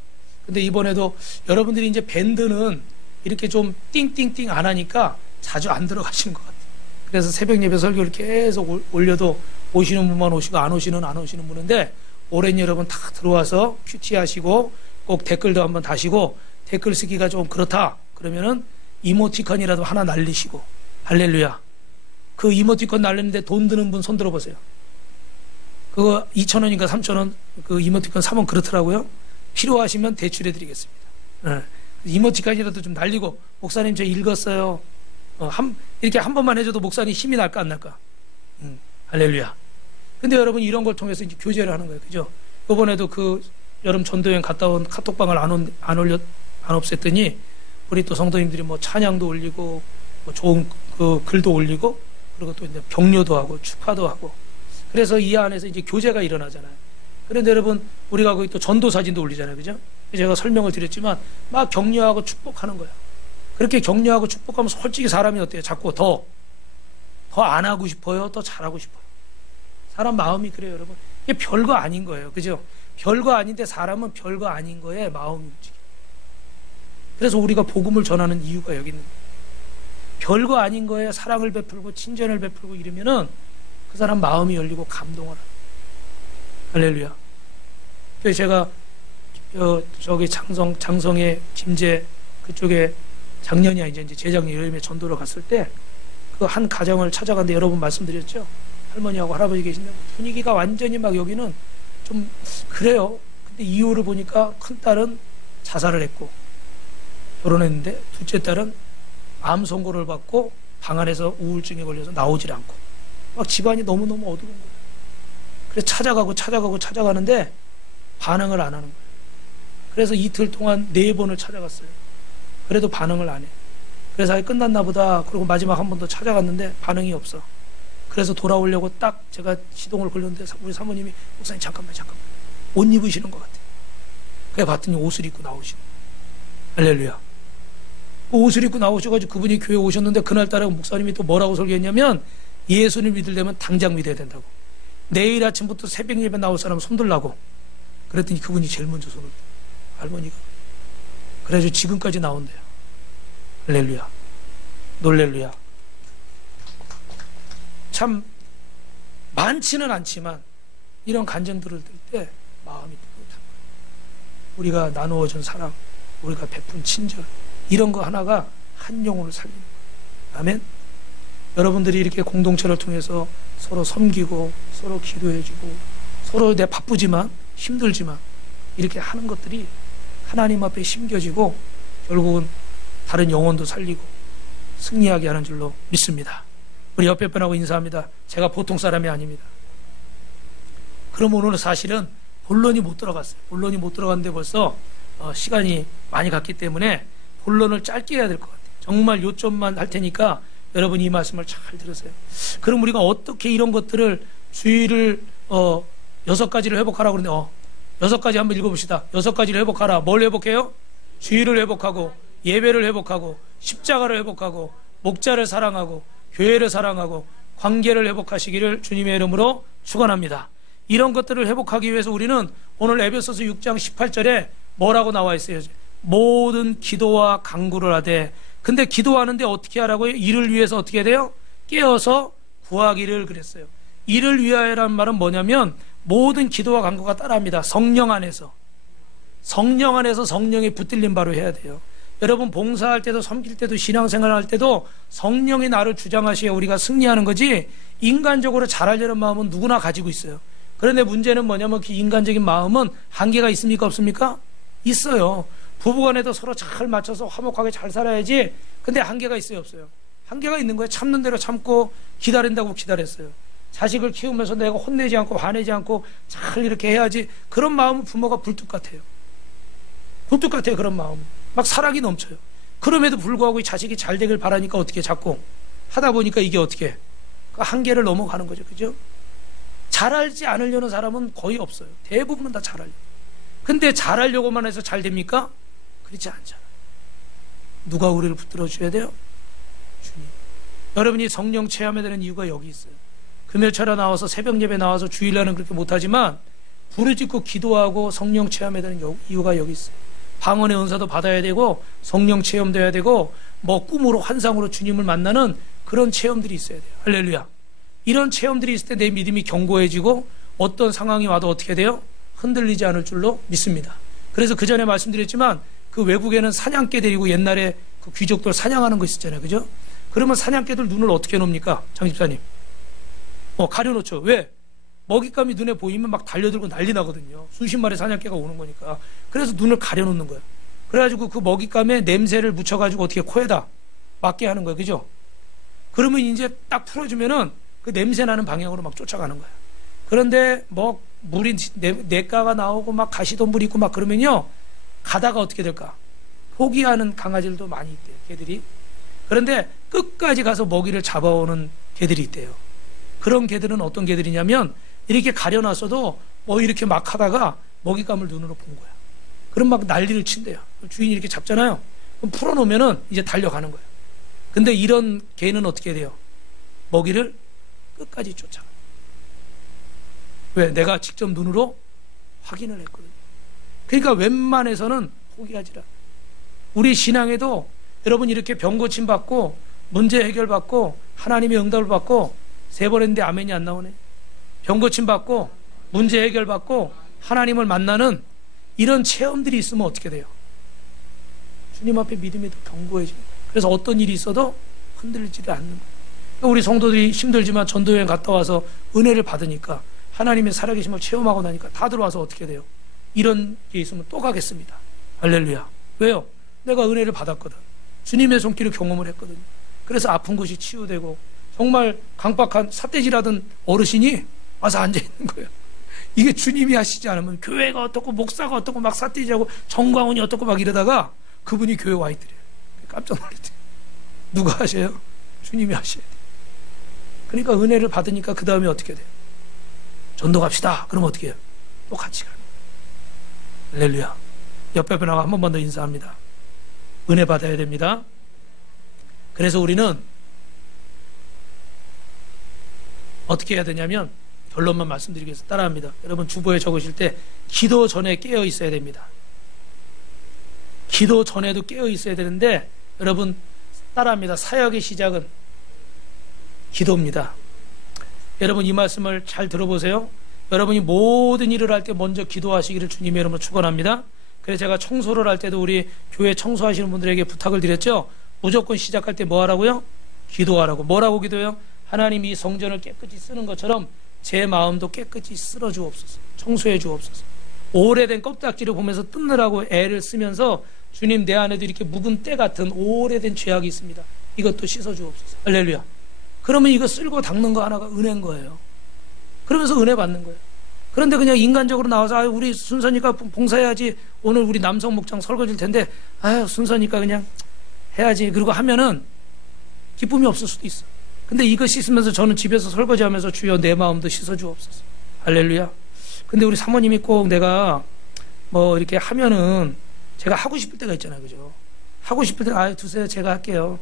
근데 이번에도 여러분들이 이제 밴드는 이렇게 좀 띵띵띵 안 하니까 자주 안 들어가시는 것 같아요. 그래서 새벽 예배 설교를 계속 올려도 오시는 분만 오시고 안 오시는 분인데 올해는 여러분 다 들어와서 큐티 하시고 꼭 댓글도 한번 다시고 댓글 쓰기가 좀 그렇다 그러면은 이모티콘이라도 하나 날리시고. 할렐루야. 그 이모티콘 날리는데 돈 드는 분 손 들어보세요. 그거 2,000원인가 3,000원 그 이모티콘 사면 그렇더라고요. 필요하시면 대출해 드리겠습니다. 네. 이모티콘이라도 좀 날리고 목사님 저 읽었어요. 이렇게 한 번만 해줘도 목사님 힘이 날까 안 날까? 할렐루야. 근데 여러분 이런 걸 통해서 이제 교제를 하는 거예요. 그죠? 이번에도 그 여름 전도여행 갔다 온 카톡방을 안 없앴더니 우리 또 성도님들이 뭐 찬양도 올리고 뭐 좋은 그 글도 올리고 그리고 또 이제 격려도 하고 축하도 하고 그래서 이 안에서 이제 교제가 일어나잖아요. 그런데 여러분 우리가 거기 또 전도 사진도 올리잖아요. 그죠? 제가 설명을 드렸지만 막 격려하고 축복하는 거야. 그렇게 격려하고 축복하면 솔직히 사람이 어때요? 자꾸 더 안 하고 싶어요? 더 잘하고 싶어요? 사람 마음이 그래요, 여러분. 이게 별거 아닌 거예요. 그죠? 별거 아닌데 사람은 별거 아닌 거에 마음이 움직여요. 그래서 우리가 복음을 전하는 이유가 여기 있는 거예요. 별거 아닌 거에 사랑을 베풀고 친전을 베풀고 이러면은 그 사람 마음이 열리고 감동을 해요. 할렐루야. 그래서 제가 저기 장성의 김제 그쪽에 작년이 아니죠. 이제 재작년 여름에 전도를 갔을 때 그 한 가정을 찾아갔는데 여러 번 말씀드렸죠. 할머니하고 할아버지 계신다고 분위기가 완전히 막 여기는 좀 그래요. 근데 이유를 보니까 큰 딸은 자살을 했고 결혼했는데 둘째 딸은 암 선고를 받고 방 안에서 우울증에 걸려서 나오질 않고 막 집안이 너무너무 어두운 거예요. 그래서 찾아가는데 반응을 안 하는 거예요. 그래서 이틀 동안 4번을 찾아갔어요. 그래도 반응을 안 해. 그래서 아예 끝났나 보다. 그리고 마지막 한 번 더 찾아갔는데 반응이 없어. 그래서 돌아오려고 딱 제가 시동을 걸렸는데 우리 사모님이 목사님 잠깐만 옷 입으시는 것 같아요. 그래 봤더니 옷을 입고 나오시고 할렐루야. 옷을 입고 나오셔가지고 그분이 교회에 오셨는데 그날따라 목사님이 또 뭐라고 설교했냐면 예수를 믿으려면 당장 믿어야 된다고. 내일 아침부터 새벽 예배 나올 사람 손들라고. 그랬더니 그분이 제일 먼저 손을 들어요. 할머니가. 그래가지고 지금까지 나온대요. 할렐루야. 놀렐루야. 참 많지는 않지만 이런 간증들을 들 때 마음이 뿌듯한 거예요. 우리가 나누어준 사랑, 우리가 베푼 친절 이런 거 하나가 한 영혼을 살리는 거예요. 아멘. 여러분들이 이렇게 공동체를 통해서 서로 섬기고 서로 기도해주고 서로 내 바쁘지만 힘들지만 이렇게 하는 것들이 하나님 앞에 심겨지고 결국은 다른 영혼도 살리고 승리하게 하는 줄로 믿습니다. 우리 옆에 분하고 인사합니다. 제가 보통 사람이 아닙니다. 그럼 오늘 사실은 본론이 못 들어갔어요. 본론이 못 들어갔는데 벌써 시간이 많이 갔기 때문에 본론을 짧게 해야 될 것 같아요. 정말 요점만 할 테니까 여러분이 이 말씀을 잘 들으세요. 그럼 우리가 어떻게 이런 것들을 주의를 6가지를 회복하라고 그러는데 6가지 한번 읽어봅시다. 6가지를 회복하라. 뭘 회복해요? 주의를 회복하고 예배를 회복하고 십자가를 회복하고 목자를 사랑하고 교회를 사랑하고 관계를 회복하시기를 주님의 이름으로 축원합니다. 이런 것들을 회복하기 위해서 우리는 오늘 에베소서 6장 18절에 뭐라고 나와 있어요? 모든 기도와 간구를 하되. 근데 기도하는데 어떻게 하라고요? 이를 위해서 어떻게 해야 돼요? 깨어서 구하기를 그랬어요. 이를 위하여라는 말은 뭐냐면 모든 기도와 간구가 따라합니다. 성령 안에서 성령의 붙들림 바로 해야 돼요. 여러분 봉사할 때도 섬길 때도 신앙생활 할 때도 성령이 나를 주장하셔야 우리가 승리하는 거지, 인간적으로 잘하려는 마음은 누구나 가지고 있어요. 그런데 문제는 뭐냐면 그 인간적인 마음은 한계가 있습니까 없습니까? 있어요. 부부간에도 서로 잘 맞춰서 화목하게 잘 살아야지. 근데 한계가 있어요 없어요? 한계가 있는 거예요. 참는 대로 참고 기다린다고 기다렸어요. 자식을 키우면서 내가 혼내지 않고 화내지 않고 잘 이렇게 해야지. 그런 마음은 부모가 굴뚝 같아요. 굴뚝 같아요. 그런 마음 막 사랑이 넘쳐요. 그럼에도 불구하고 이 자식이 잘 되길 바라니까 어떻게 자꾸 하다 보니까 이게 어떻게 그 한계를 넘어가는 거죠. 그죠? 잘하지 않으려는 사람은 거의 없어요. 대부분은 다 잘하려고. 근데 잘하려고만 해서 잘 됩니까? 그렇지 않잖아요. 누가 우리를 붙들어 줘야 돼요? 주님. 여러분이 성령 체험해야 되는 이유가 여기 있어요. 금요일처럼 나와서 새벽 예배 나와서 주일날은 그렇게 못하지만 부르짖고 기도하고 성령 체험해야 되는 이유가 여기 있어요. 방언의 은사도 받아야 되고 성령 체험도 해야 되고 뭐 꿈으로 환상으로 주님을 만나는 그런 체험들이 있어야 돼요. 할렐루야. 이런 체험들이 있을 때 내 믿음이 견고해지고 어떤 상황이 와도 어떻게 돼요? 흔들리지 않을 줄로 믿습니다. 그래서 그 전에 말씀드렸지만 그 외국에는 사냥개 데리고 옛날에 그 귀족들 사냥하는 거 있었잖아요. 그죠? 그러면 사냥개들 눈을 어떻게 놓습니까? 장 집사님. 가려놓죠. 왜? 먹잇감이 눈에 보이면 막 달려들고 난리 나거든요. 수십 마리 사냥개가 오는 거니까. 그래서 눈을 가려놓는 거예요. 그래가지고 그 먹잇감에 냄새를 묻혀가지고 어떻게 코에다 맞게 하는 거예요. 그죠? 그러면 이제 딱 풀어주면은 그 냄새 나는 방향으로 막 쫓아가는 거예요. 그런데 뭐 물이 냇가가 나오고 막 가시덤불이 있고 막 그러면요, 가다가 어떻게 될까? 포기하는 강아지들도 많이 있대요. 개들이. 그런데 끝까지 가서 먹이를 잡아오는 개들이 있대요. 그런 개들은 어떤 개들이냐면 이렇게 가려놨어도 뭐 이렇게 막 하다가 먹잇감을 눈으로 본 거야. 그럼 막 난리를 친대요. 주인이 이렇게 잡잖아요. 그럼 풀어놓으면은 이제 달려가는 거예요. 근데 이런 개는 어떻게 돼요? 먹이를 끝까지 쫓아가. 왜? 내가 직접 눈으로 확인을 했거든요. 그러니까 웬만해서는 포기하지 않아요. 우리 신앙에도 여러분 이렇게 병 고침 받고 문제 해결 받고 하나님의 응답을 받고 3번 했는데 아멘이 안 나오네. 병 고침 받고 문제 해결 받고 하나님을 만나는 이런 체험들이 있으면 어떻게 돼요? 주님 앞에 믿음이 더 견고해집니다. 그래서 어떤 일이 있어도 흔들리지를 않는 거예요. 우리 성도들이 힘들지만 전도여행 갔다 와서 은혜를 받으니까 하나님의 살아계심을 체험하고 나니까 다들 와서 어떻게 돼요? 이런 게 있으면 또 가겠습니다. 할렐루야. 왜요? 내가 은혜를 받았거든. 주님의 손길을 경험을 했거든요. 그래서 아픈 곳이 치유되고 정말 강박한 삿대질하던 어르신이 와서 앉아있는 거예요. 이게 주님이 하시지 않으면 교회가 어떻고 목사가 어떻고 막 삿대질하고 정광훈이 어떻고 막 이러다가 그분이 교회 와 있더래요. 깜짝 놀랐대요. 누가 하셔요? 주님이 하셔야 돼요. 그러니까 은혜를 받으니까 그 다음에 어떻게 돼요? 전도 갑시다. 그럼 어떻게 해요? 또 같이 가는 거예요. 할렐루야. 옆에 분하고 한 번만 더 인사합니다. 은혜 받아야 됩니다. 그래서 우리는 어떻게 해야 되냐면 결론만 말씀드리겠습니다. 따라합니다. 여러분 주보에 적으실 때 기도 전에 깨어 있어야 됩니다. 기도 전에도 깨어 있어야 되는데 여러분 따라합니다. 사역의 시작은 기도입니다. 여러분 이 말씀을 잘 들어보세요. 여러분이 모든 일을 할 때 먼저 기도하시기를 주님의 이름으로 축원합니다. 그래서 제가 청소를 할 때도 우리 교회 청소하시는 분들에게 부탁을 드렸죠. 무조건 시작할 때 뭐 하라고요? 기도하라고. 뭐라고 기도해요? 하나님이 이 성전을 깨끗이 쓰는 것처럼 제 마음도 깨끗이 쓸어 주옵소서. 청소해 주옵소서. 오래된 껍딱지를 보면서 뜯느라고 애를 쓰면서 주님 내 안에도 이렇게 묵은 때 같은 오래된 죄악이 있습니다. 이것도 씻어 주옵소서. 할렐루야. 그러면 이거 쓸고 닦는 거 하나가 은혜인 거예요. 그러면서 은혜 받는 거예요. 그런데 그냥 인간적으로 나와서 우리 순서니까 봉사해야지. 오늘 우리 남성 목장 설거지일 텐데 순서니까 그냥 해야지. 그리고 하면은 기쁨이 없을 수도 있어. 근데 이거 씻으면서 저는 집에서 설거지하면서 주여 내 마음도 씻어 주옵소서. 할렐루야. 근데 우리 사모님이 꼭 내가 뭐 이렇게 하면은 제가 하고 싶을 때가 있잖아요. 그죠? 하고 싶을 때 두세요. 제가 할게요.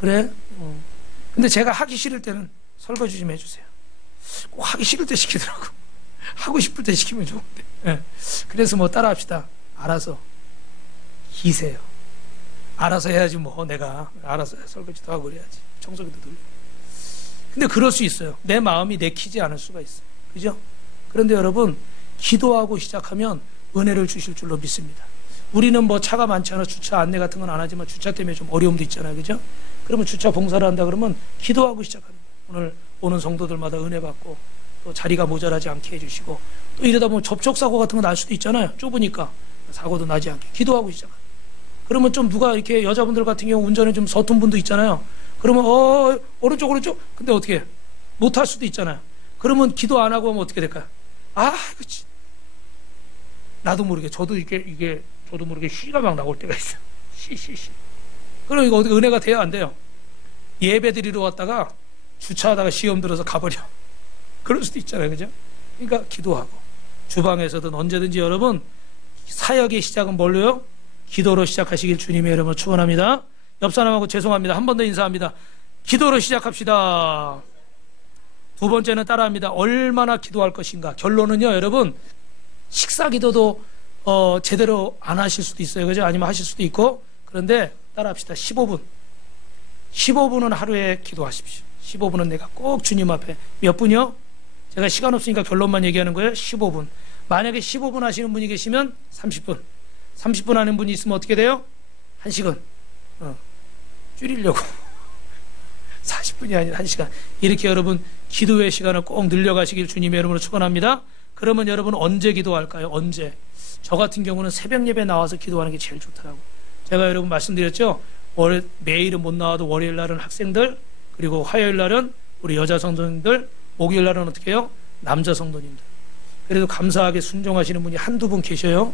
그래? 근데 제가 하기 싫을 때는 설거지 좀 해주세요. 꼭 하기 싫을 때 시키더라고. 하고 싶을 때 시키면 좋은데. 예. 그래서 뭐 따라합시다. 알아서 기세요. 알아서 해야지 뭐. 내가 알아서 설거지도 하고 그래야지. 청소기도 돌려. 근데 그럴 수 있어요. 내 마음이 내키지 않을 수가 있어요. 그죠? 그런데 여러분, 기도하고 시작하면 은혜를 주실 줄로 믿습니다. 우리는 뭐 차가 많지 않아 주차 안내 같은 건 안 하지만 주차 때문에 좀 어려움도 있잖아요. 그죠? 그러면 주차 봉사를 한다 그러면 기도하고 시작하는 거예요. 오늘 오는 성도들마다 은혜 받고 또 자리가 모자라지 않게 해주시고 또 이러다 보면 접촉사고 같은 거 날 수도 있잖아요. 좁으니까 사고도 나지 않게 기도하고 시작하는 거예요. 그러면 좀 누가 이렇게 여자분들 같은 경우 운전에 좀 서툰 분도 있잖아요. 그러면 오른쪽 근데 어떻게 해? 못할 수도 있잖아요. 그러면 기도 안 하고 하면 어떻게 될까요? 그치. 나도 모르게 저도 저도 모르게 시가 막 나올 때가 있어요. 시. 그럼 이거 어떻게 은혜가 돼요? 안 돼요? 예배 드리러 왔다가 주차하다가 시험 들어서 가버려. 그럴 수도 있잖아요. 그죠? 그러니까 기도하고 주방에서든 언제든지 여러분 사역의 시작은 뭘로요? 기도로 시작하시길 주님의 이름으로 축원합니다. 옆 사람하고 죄송합니다. 한 번 더 인사합니다. 기도로 시작합시다. 두 번째는 따라합니다. 얼마나 기도할 것인가. 결론은요, 여러분, 식사 기도도 제대로 안 하실 수도 있어요. 그죠? 아니면 하실 수도 있고. 그런데 따라합시다. 15분. 15분은 하루에 기도하십시오. 15분은 내가 꼭 주님 앞에. 몇 분이요? 제가 시간 없으니까 결론만 얘기하는 거예요. 15분. 만약에 15분 하시는 분이 계시면 30분. 30분 하는 분이 있으면 어떻게 돼요? 1시간. 줄이려고. 40분이 아니라 1시간. 이렇게 여러분 기도의 시간을 꼭 늘려가시길 주님의 이름으로 축원합니다. 그러면 여러분 언제 기도할까요? 언제? 저 같은 경우는 새벽 예배 나와서 기도하는 게 제일 좋더라고. 제가 여러분 말씀드렸죠? 매일은 못 나와도 월요일 날은 학생들, 그리고 화요일 날은 우리 여자 성도님들, 목요일 날은 어떻게 해요? 남자 성도님들. 그래도 감사하게 순종하시는 분이 한두 분 계셔요.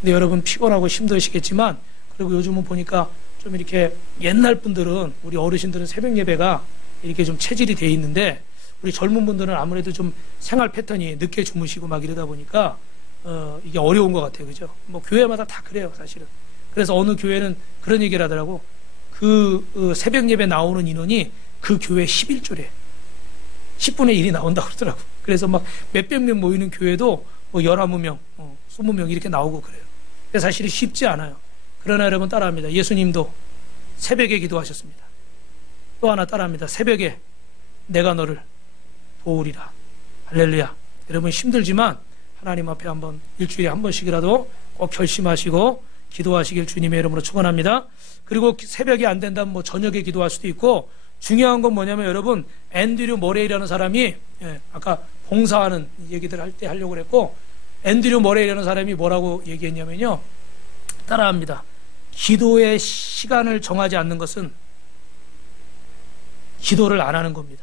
근데 여러분 피곤하고 힘드시겠지만, 그리고 요즘은 보니까 좀 이렇게 옛날 분들은, 우리 어르신들은 새벽 예배가 이렇게 좀 체질이 돼 있는데, 우리 젊은 분들은 아무래도 좀 생활 패턴이 늦게 주무시고 막 이러다 보니까 이게 어려운 것 같아요. 그죠? 뭐 교회마다 다 그래요, 사실은. 그래서 어느 교회는 그런 얘기를 하더라고. 그 새벽 예배 나오는 인원이 그 교회 11조래. 10분의 1이 나온다고 그러더라고. 그래서 막 몇백 명 모이는 교회도 뭐 11명, 20명 이렇게 나오고 그래요. 근데 사실은 쉽지 않아요. 그러나 여러분 따라합니다. 예수님도 새벽에 기도하셨습니다. 또 하나 따라합니다. 새벽에 내가 너를 도우리라. 할렐루야. 여러분 힘들지만 하나님 앞에 한번 일주일에 한 번씩이라도 꼭 결심하시고 기도하시길 주님의 이름으로 축원합니다. 그리고 새벽이 안 된다면 뭐 저녁에 기도할 수도 있고, 중요한 건 뭐냐면 여러분 앤드류 머레이라는 사람이 아까 봉사하는 얘기들 할 때 하려고 그랬고, 앤드류 머레이라는 사람이 뭐라고 얘기했냐면요, 따라합니다. 기도의 시간을 정하지 않는 것은 기도를 안 하는 겁니다.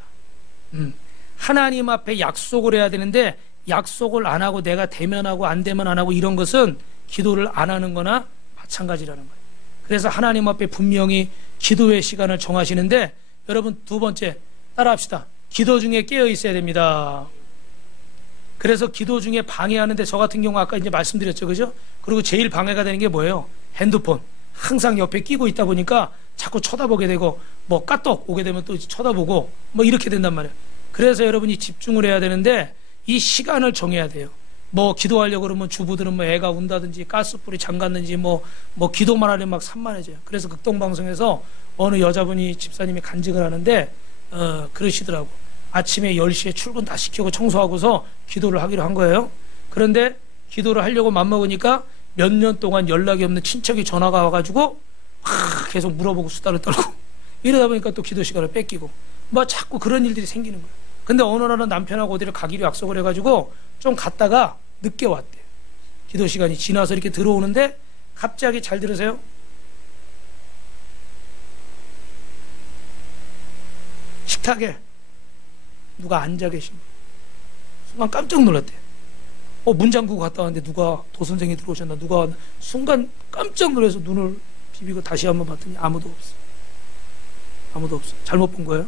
하나님 앞에 약속을 해야 되는데 약속을 안 하고 내가 되면 하고 안 되면 안 하고 이런 것은 기도를 안 하는 거나 마찬가지라는 거예요. 그래서 하나님 앞에 분명히 기도의 시간을 정하시는데, 여러분 두 번째 따라합시다. 기도 중에 깨어 있어야 됩니다. 그래서 기도 중에 방해하는데, 저 같은 경우 아까 이제 말씀드렸죠. 그죠? 그리고 제일 방해가 되는 게 뭐예요? 핸드폰. 항상 옆에 끼고 있다 보니까 자꾸 쳐다보게 되고, 뭐 까똑 오게 되면 또 쳐다보고 뭐 이렇게 된단 말이에요. 그래서 여러분이 집중을 해야 되는데 이 시간을 정해야 돼요. 뭐 기도하려고 그러면 주부들은 뭐 애가 운다든지 가스불이 잠갔는지 뭐 기도만 하려면 막 산만해져요. 그래서 극동방송에서 어느 여자분이 집사님이 간증을 하는데 그러시더라고. 아침에 10시에 출근 다 시키고 청소하고서 기도를 하기로 한 거예요. 그런데 기도를 하려고 맘먹으니까 몇 년 동안 연락이 없는 친척이 전화가 와가지고 계속 물어보고 수다를 떨고 이러다 보니까 또 기도 시간을 뺏기고 뭐 자꾸 그런 일들이 생기는 거예요. 근데 어느 날은 남편하고 어디를 가기로 약속을 해가지고 좀 갔다가 늦게 왔대요. 기도 시간이 지나서 이렇게 들어오는데 갑자기, 잘 들으세요, 식탁에 누가 앉아 계신 거예요. 순간 깜짝 놀랐대요. 문 잠그고 갔다 왔는데 누가, 도선생이 들어오셨나, 누가, 순간 깜짝 놀라서 눈을 비비고 다시 한번 봤더니 아무도 없어. 아무도 없어. 잘못 본 거예요.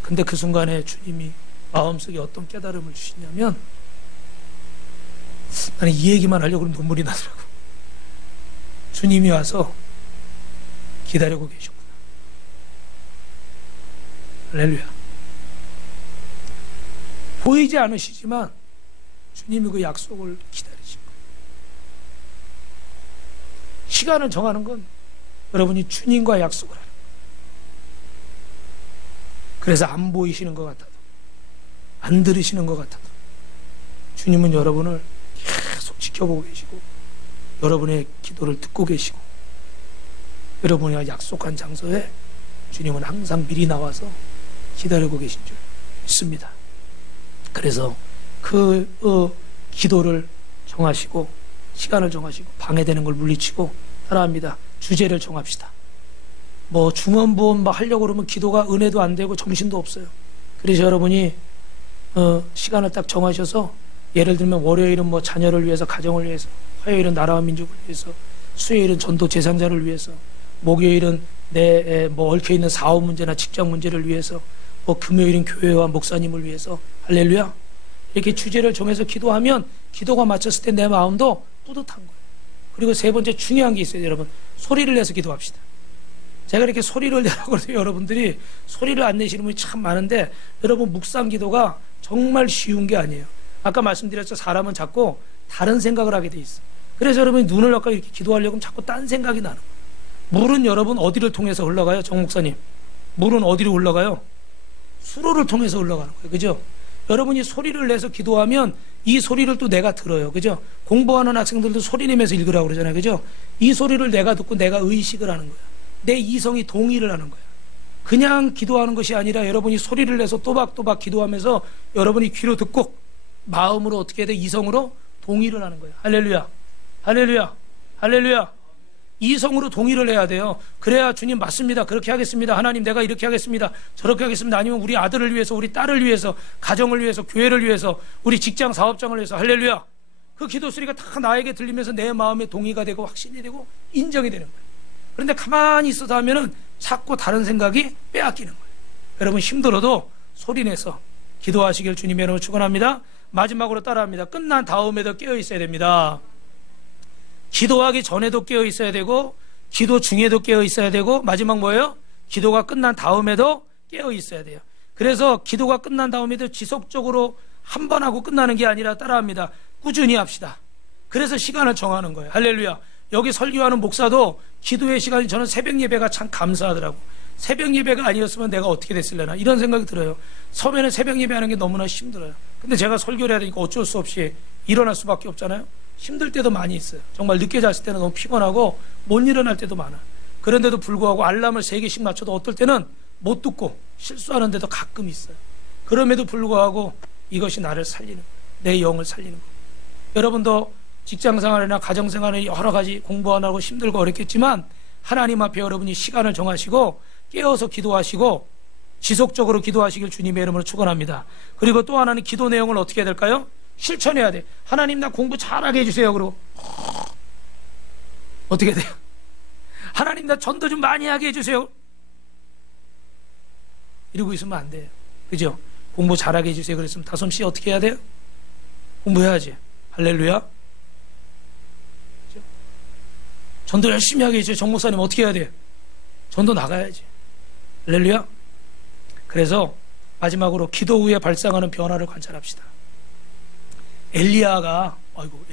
근데 그 순간에 주님이 마음속에 어떤 깨달음을 주시냐면, 나는 이 얘기만 하려고 그러면 눈물이 나더라고. 주님이 와서 기다리고 계셨구나. 할렐루야. 보이지 않으시지만 주님이 그 약속을 기다리신 거예요. 시간을 정하는 건 여러분이 주님과 약속을 하는 거예요. 그래서 안 보이시는 것 같아도, 안 들으시는 것 같아도 주님은 여러분을 계속 지켜보고 계시고, 여러분의 기도를 듣고 계시고, 여러분이 약속한 장소에 주님은 항상 미리 나와서 기다리고 계신 줄 믿습니다. 그래서 기도를 정하시고, 시간을 정하시고, 방해되는 걸 물리치고 따라합니다. 주제를 정합시다. 뭐 중언부언 하려고 그러면 기도가 은혜도 안 되고 정신도 없어요. 그래서 여러분이 시간을 딱 정하셔서, 예를 들면 월요일은 뭐 자녀를 위해서, 가정을 위해서, 화요일은 나라와 민족을 위해서, 수요일은 전도 제상자를 위해서, 목요일은 내 얽혀있는 사업 문제나 직장 문제를 위해서, 금요일은 교회와 목사님을 위해서. 할렐루야. 이렇게 주제를 정해서 기도하면 기도가 맞췄을 때 내 마음도 뿌듯한 거예요. 그리고 세 번째 중요한 게 있어요. 여러분, 소리를 내서 기도합시다. 제가 이렇게 소리를 내라고 해서 여러분들이 소리를 안 내시는 분이 참 많은데, 여러분 묵상 기도가 정말 쉬운 게 아니에요. 아까 말씀드렸죠. 사람은 자꾸 다른 생각을 하게 돼 있어. 그래서 여러분이 눈을 아까 이렇게 기도하려고 하면 자꾸 딴 생각이 나는 거예요. 물은 여러분 어디를 통해서 흘러가요? 정 목사님, 물은 어디로 흘러가요? 수로를 통해서 흘러가는 거예요. 그죠? 여러분이 소리를 내서 기도하면 이 소리를 또 내가 들어요. 그죠? 공부하는 학생들도 소리 내면서 읽으라고 그러잖아요. 그죠? 이 소리를 내가 듣고 내가 의식을 하는 거예요. 내 이성이 동의를 하는 거예요. 그냥 기도하는 것이 아니라 여러분이 소리를 내서 또박또박 기도하면서 여러분이 귀로 듣고 마음으로 어떻게 해야 돼? 이성으로 동의를 하는 거예요. 할렐루야. 할렐루야. 할렐루야. 이성으로 동의를 해야 돼요. 그래야 주님 맞습니다. 그렇게 하겠습니다. 하나님 내가 이렇게 하겠습니다. 저렇게 하겠습니다. 아니면 우리 아들을 위해서, 우리 딸을 위해서, 가정을 위해서, 교회를 위해서, 우리 직장 사업장을 위해서. 할렐루야. 그 기도 소리가 다 나에게 들리면서 내 마음에 동의가 되고 확신이 되고 인정이 되는 거예요. 그런데 가만히 있어서 하면은 자꾸 다른 생각이 빼앗기는 거예요. 여러분 힘들어도 소리내서 기도하시길 주님의 이름으로 축원합니다. 마지막으로 따라합니다. 끝난 다음에도 깨어 있어야 됩니다. 기도하기 전에도 깨어 있어야 되고, 기도 중에도 깨어 있어야 되고, 마지막 뭐예요? 기도가 끝난 다음에도 깨어 있어야 돼요. 그래서 기도가 끝난 다음에도 지속적으로 한 번 하고 끝나는 게 아니라 따라합니다. 꾸준히 합시다. 그래서 시간을 정하는 거예요. 할렐루야. 여기 설교하는 목사도 기도의 시간이, 저는 새벽 예배가 참 감사하더라고. 새벽 예배가 아니었으면 내가 어떻게 됐을려나 이런 생각이 들어요. 처음에는 새벽 예배하는 게 너무나 힘들어요. 근데 제가 설교를 해야 되니까 어쩔 수 없이 일어날 수밖에 없잖아요. 힘들 때도 많이 있어요. 정말 늦게 잤을 때는 너무 피곤하고 못 일어날 때도 많아요. 그런데도 불구하고 알람을 3개씩 맞춰도 어떨 때는 못 듣고 실수하는 데도 가끔 있어요. 그럼에도 불구하고 이것이 나를 살리는 거예요. 내 영을 살리는 거예요. 여러분도 직장생활이나 가정생활에 여러 가지 공부 안 하고 힘들고 어렵겠지만 하나님 앞에 여러분이 시간을 정하시고 깨어서 기도하시고 지속적으로 기도하시길 주님의 이름으로 축원합니다. 그리고 또 하나는 기도 내용을 어떻게 해야 될까요? 실천해야 돼. 하나님 나 공부 잘하게 해주세요. 그리고 어떻게 돼요? 하나님 나 전도 좀 많이 하게 해주세요. 이러고 있으면 안 돼요. 그죠? 공부 잘하게 해주세요. 그랬으면 다솜씨 어떻게 해야 돼요? 공부해야지. 할렐루야. 그죠? 전도 열심히 하게 해주세요. 정 목사님 어떻게 해야 돼요? 전도 나가야지. 할렐루야. 그래서 마지막으로 기도 후에 발생하는 변화를 관찰합시다. 엘리야가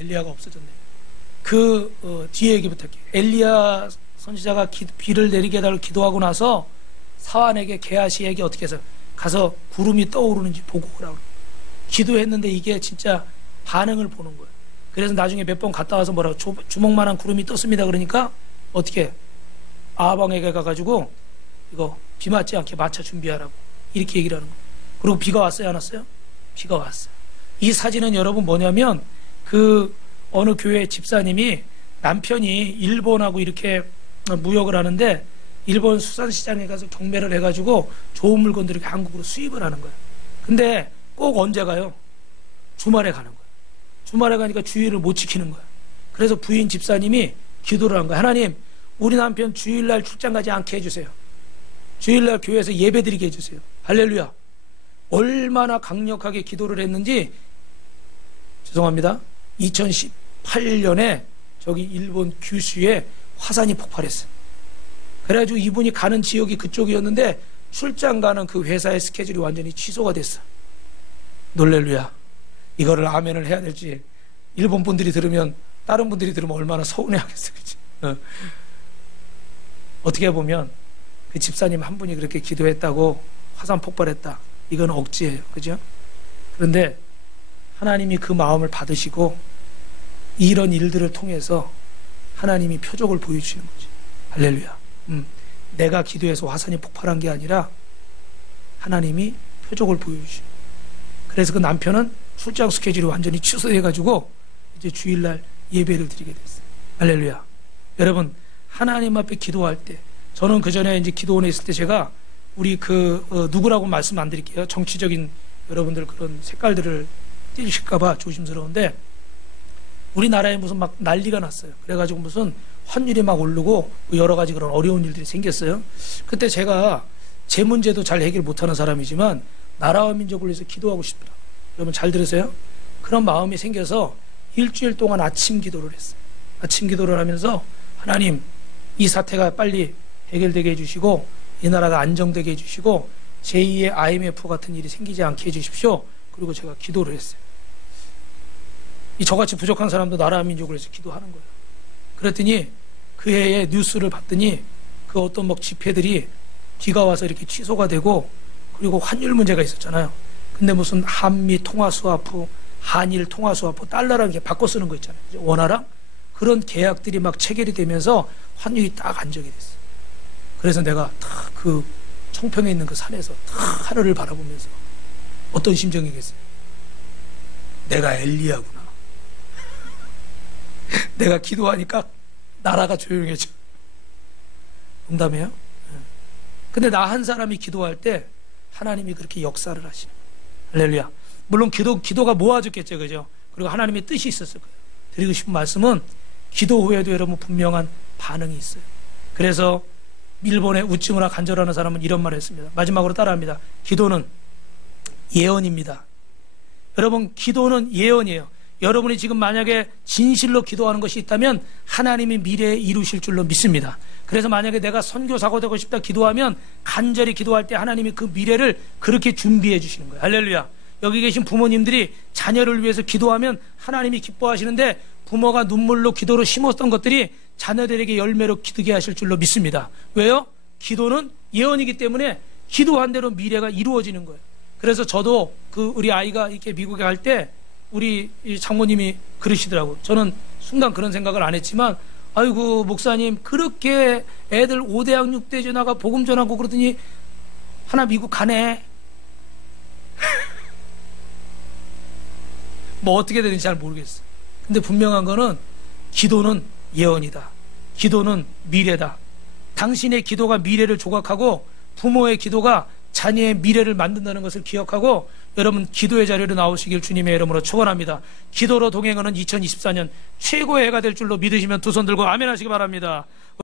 없어졌네. 뒤에 얘기부터 할게요. 엘리야 선지자가 비를 내리게 해달라고 기도하고 나서 사환에게 게하시에게 어떻게 해서 가서 구름이 떠오르는지 보고 오라고. 기도했는데 이게 진짜 반응을 보는 거예요. 그래서 나중에 몇 번 갔다 와서 뭐라고 주먹만한 구름이 떴습니다. 그러니까 어떻게 아방에게 가가지고 이거 비 맞지 않게 마차 준비하라고 이렇게 얘기를 하는 거예요. 그리고 비가 왔어요? 안 왔어요? 비가 왔어요. 이 사진은 여러분 뭐냐면 어느 교회 집사님이 남편이 일본하고 이렇게 무역을 하는데 일본 수산시장에 가서 경매를 해가지고 좋은 물건들을 한국으로 수입을 하는 거예요. 근데 꼭 언제 가요? 주말에 가는 거예요. 주말에 가니까 주일을 못 지키는 거예요. 그래서 부인 집사님이 기도를 한 거예요. 하나님, 우리 남편 주일날 출장 가지 않게 해주세요. 주일날 교회에서 예배 드리게 해주세요. 할렐루야. 얼마나 강력하게 기도를 했는지, 죄송합니다, 2018년에 저기 일본 규슈에 화산이 폭발했어요. 그래가지고 이분이 가는 지역이 그쪽이었는데 출장 가는 그 회사의 스케줄이 완전히 취소가 됐어. 놀렐루야. 이거를 아멘을 해야 될지, 일본 분들이 들으면, 다른 분들이 들으면 얼마나 서운해하겠어. 그치? 어떻게 보면 그 집사님 한 분이 그렇게 기도했다고 화산 폭발했다, 이건 억지예요. 그죠? 그런데 하나님이 그 마음을 받으시고 이런 일들을 통해서 하나님이 표적을 보여주시는 거지. 할렐루야. 내가 기도해서 화산이 폭발한 게 아니라 하나님이 표적을 보여주시는. 그래서 그 남편은 출장 스케줄이 완전히 취소해가지고 이제 주일날 예배를 드리게 됐어요. 할렐루야. 여러분, 하나님 앞에 기도할 때, 저는 그 전에 이제 기도원에 있을 때 제가 우리 누구라고 말씀 안 드릴게요. 정치적인 여러분들 그런 색깔들을 띄실까봐 조심스러운데, 우리나라에 무슨 막 난리가 났어요. 그래가지고 무슨 환율이 막 오르고 여러 가지 그런 어려운 일들이 생겼어요. 그때 제가 제 문제도 잘 해결 못하는 사람이지만 나라와 민족을 위해서 기도하고 싶더라. 여러분 잘 들으세요. 그런 마음이 생겨서 일주일 동안 아침 기도를 했어요. 아침 기도를 하면서 하나님, 이 사태가 빨리 해결되게 해주시고 이 나라가 안정되게 해주시고 제2의 IMF 같은 일이 생기지 않게 해주십시오. 그리고 제가 기도를 했어요. 이 저같이 부족한 사람도 나라와 민족을 위해서 기도하는 거예요. 그랬더니 그 해에 뉴스를 봤더니 그 어떤 막 집회들이 비가 와서 이렇게 취소가 되고, 그리고 환율 문제가 있었잖아요. 근데 무슨 한미 통화수화프, 한일 통화수화프, 달러랑 이렇게 바꿔 쓰는 거 있잖아요. 원화랑 그런 계약들이 막 체결이 되면서 환율이 딱 안정이 됐어요. 그래서 내가 딱 그 청평에 있는 그 산에서 딱 하늘을 바라보면서 어떤 심정이겠어요? 내가 엘리야구나. 내가 기도하니까 나라가 조용해져. 농담이에요? 근데 나 한 사람이 기도할 때 하나님이 그렇게 역사를 하시는 거예요. 할렐루야. 물론 기도가 모아졌겠죠. 그죠? 그리고 하나님의 뜻이 있었을 거예요. 드리고 싶은 말씀은 기도 후에도 여러분 분명한 반응이 있어요. 그래서 일본의 우찌무라 간절하는 사람은 이런 말을 했습니다. 마지막으로 따라합니다. 기도는 예언입니다. 여러분, 기도는 예언이에요. 여러분이 지금 만약에 진실로 기도하는 것이 있다면 하나님이 미래에 이루실 줄로 믿습니다. 그래서 만약에 내가 선교사가 되고 싶다 기도하면 간절히 기도할 때 하나님이 그 미래를 그렇게 준비해 주시는 거예요. 할렐루야. 여기 계신 부모님들이 자녀를 위해서 기도하면 하나님이 기뻐하시는데, 부모가 눈물로 기도로 심었던 것들이 자녀들에게 열매로 기두게 하실 줄로 믿습니다. 왜요? 기도는 예언이기 때문에 기도한 대로 미래가 이루어지는 거예요. 그래서 저도 우리 아이가 이렇게 미국에 갈 때 우리 장모님이 그러시더라고요. 저는 순간 그런 생각을 안 했지만, 아이고 목사님, 그렇게 애들 5대학 6대 전화가 복음 전하고 그러더니 하나 미국 가네. 뭐 어떻게 되는지 잘 모르겠어. 근데 분명한 거는 기도는 예언이다. 기도는 미래다. 당신의 기도가 미래를 조각하고 부모의 기도가 자녀의 미래를 만든다는 것을 기억하고 여러분 기도의 자리로 나오시길 주님의 이름으로 축원합니다. 기도로 동행하는 2024년 최고의 해가 될 줄로 믿으시면 두 손 들고 아멘 하시기 바랍니다.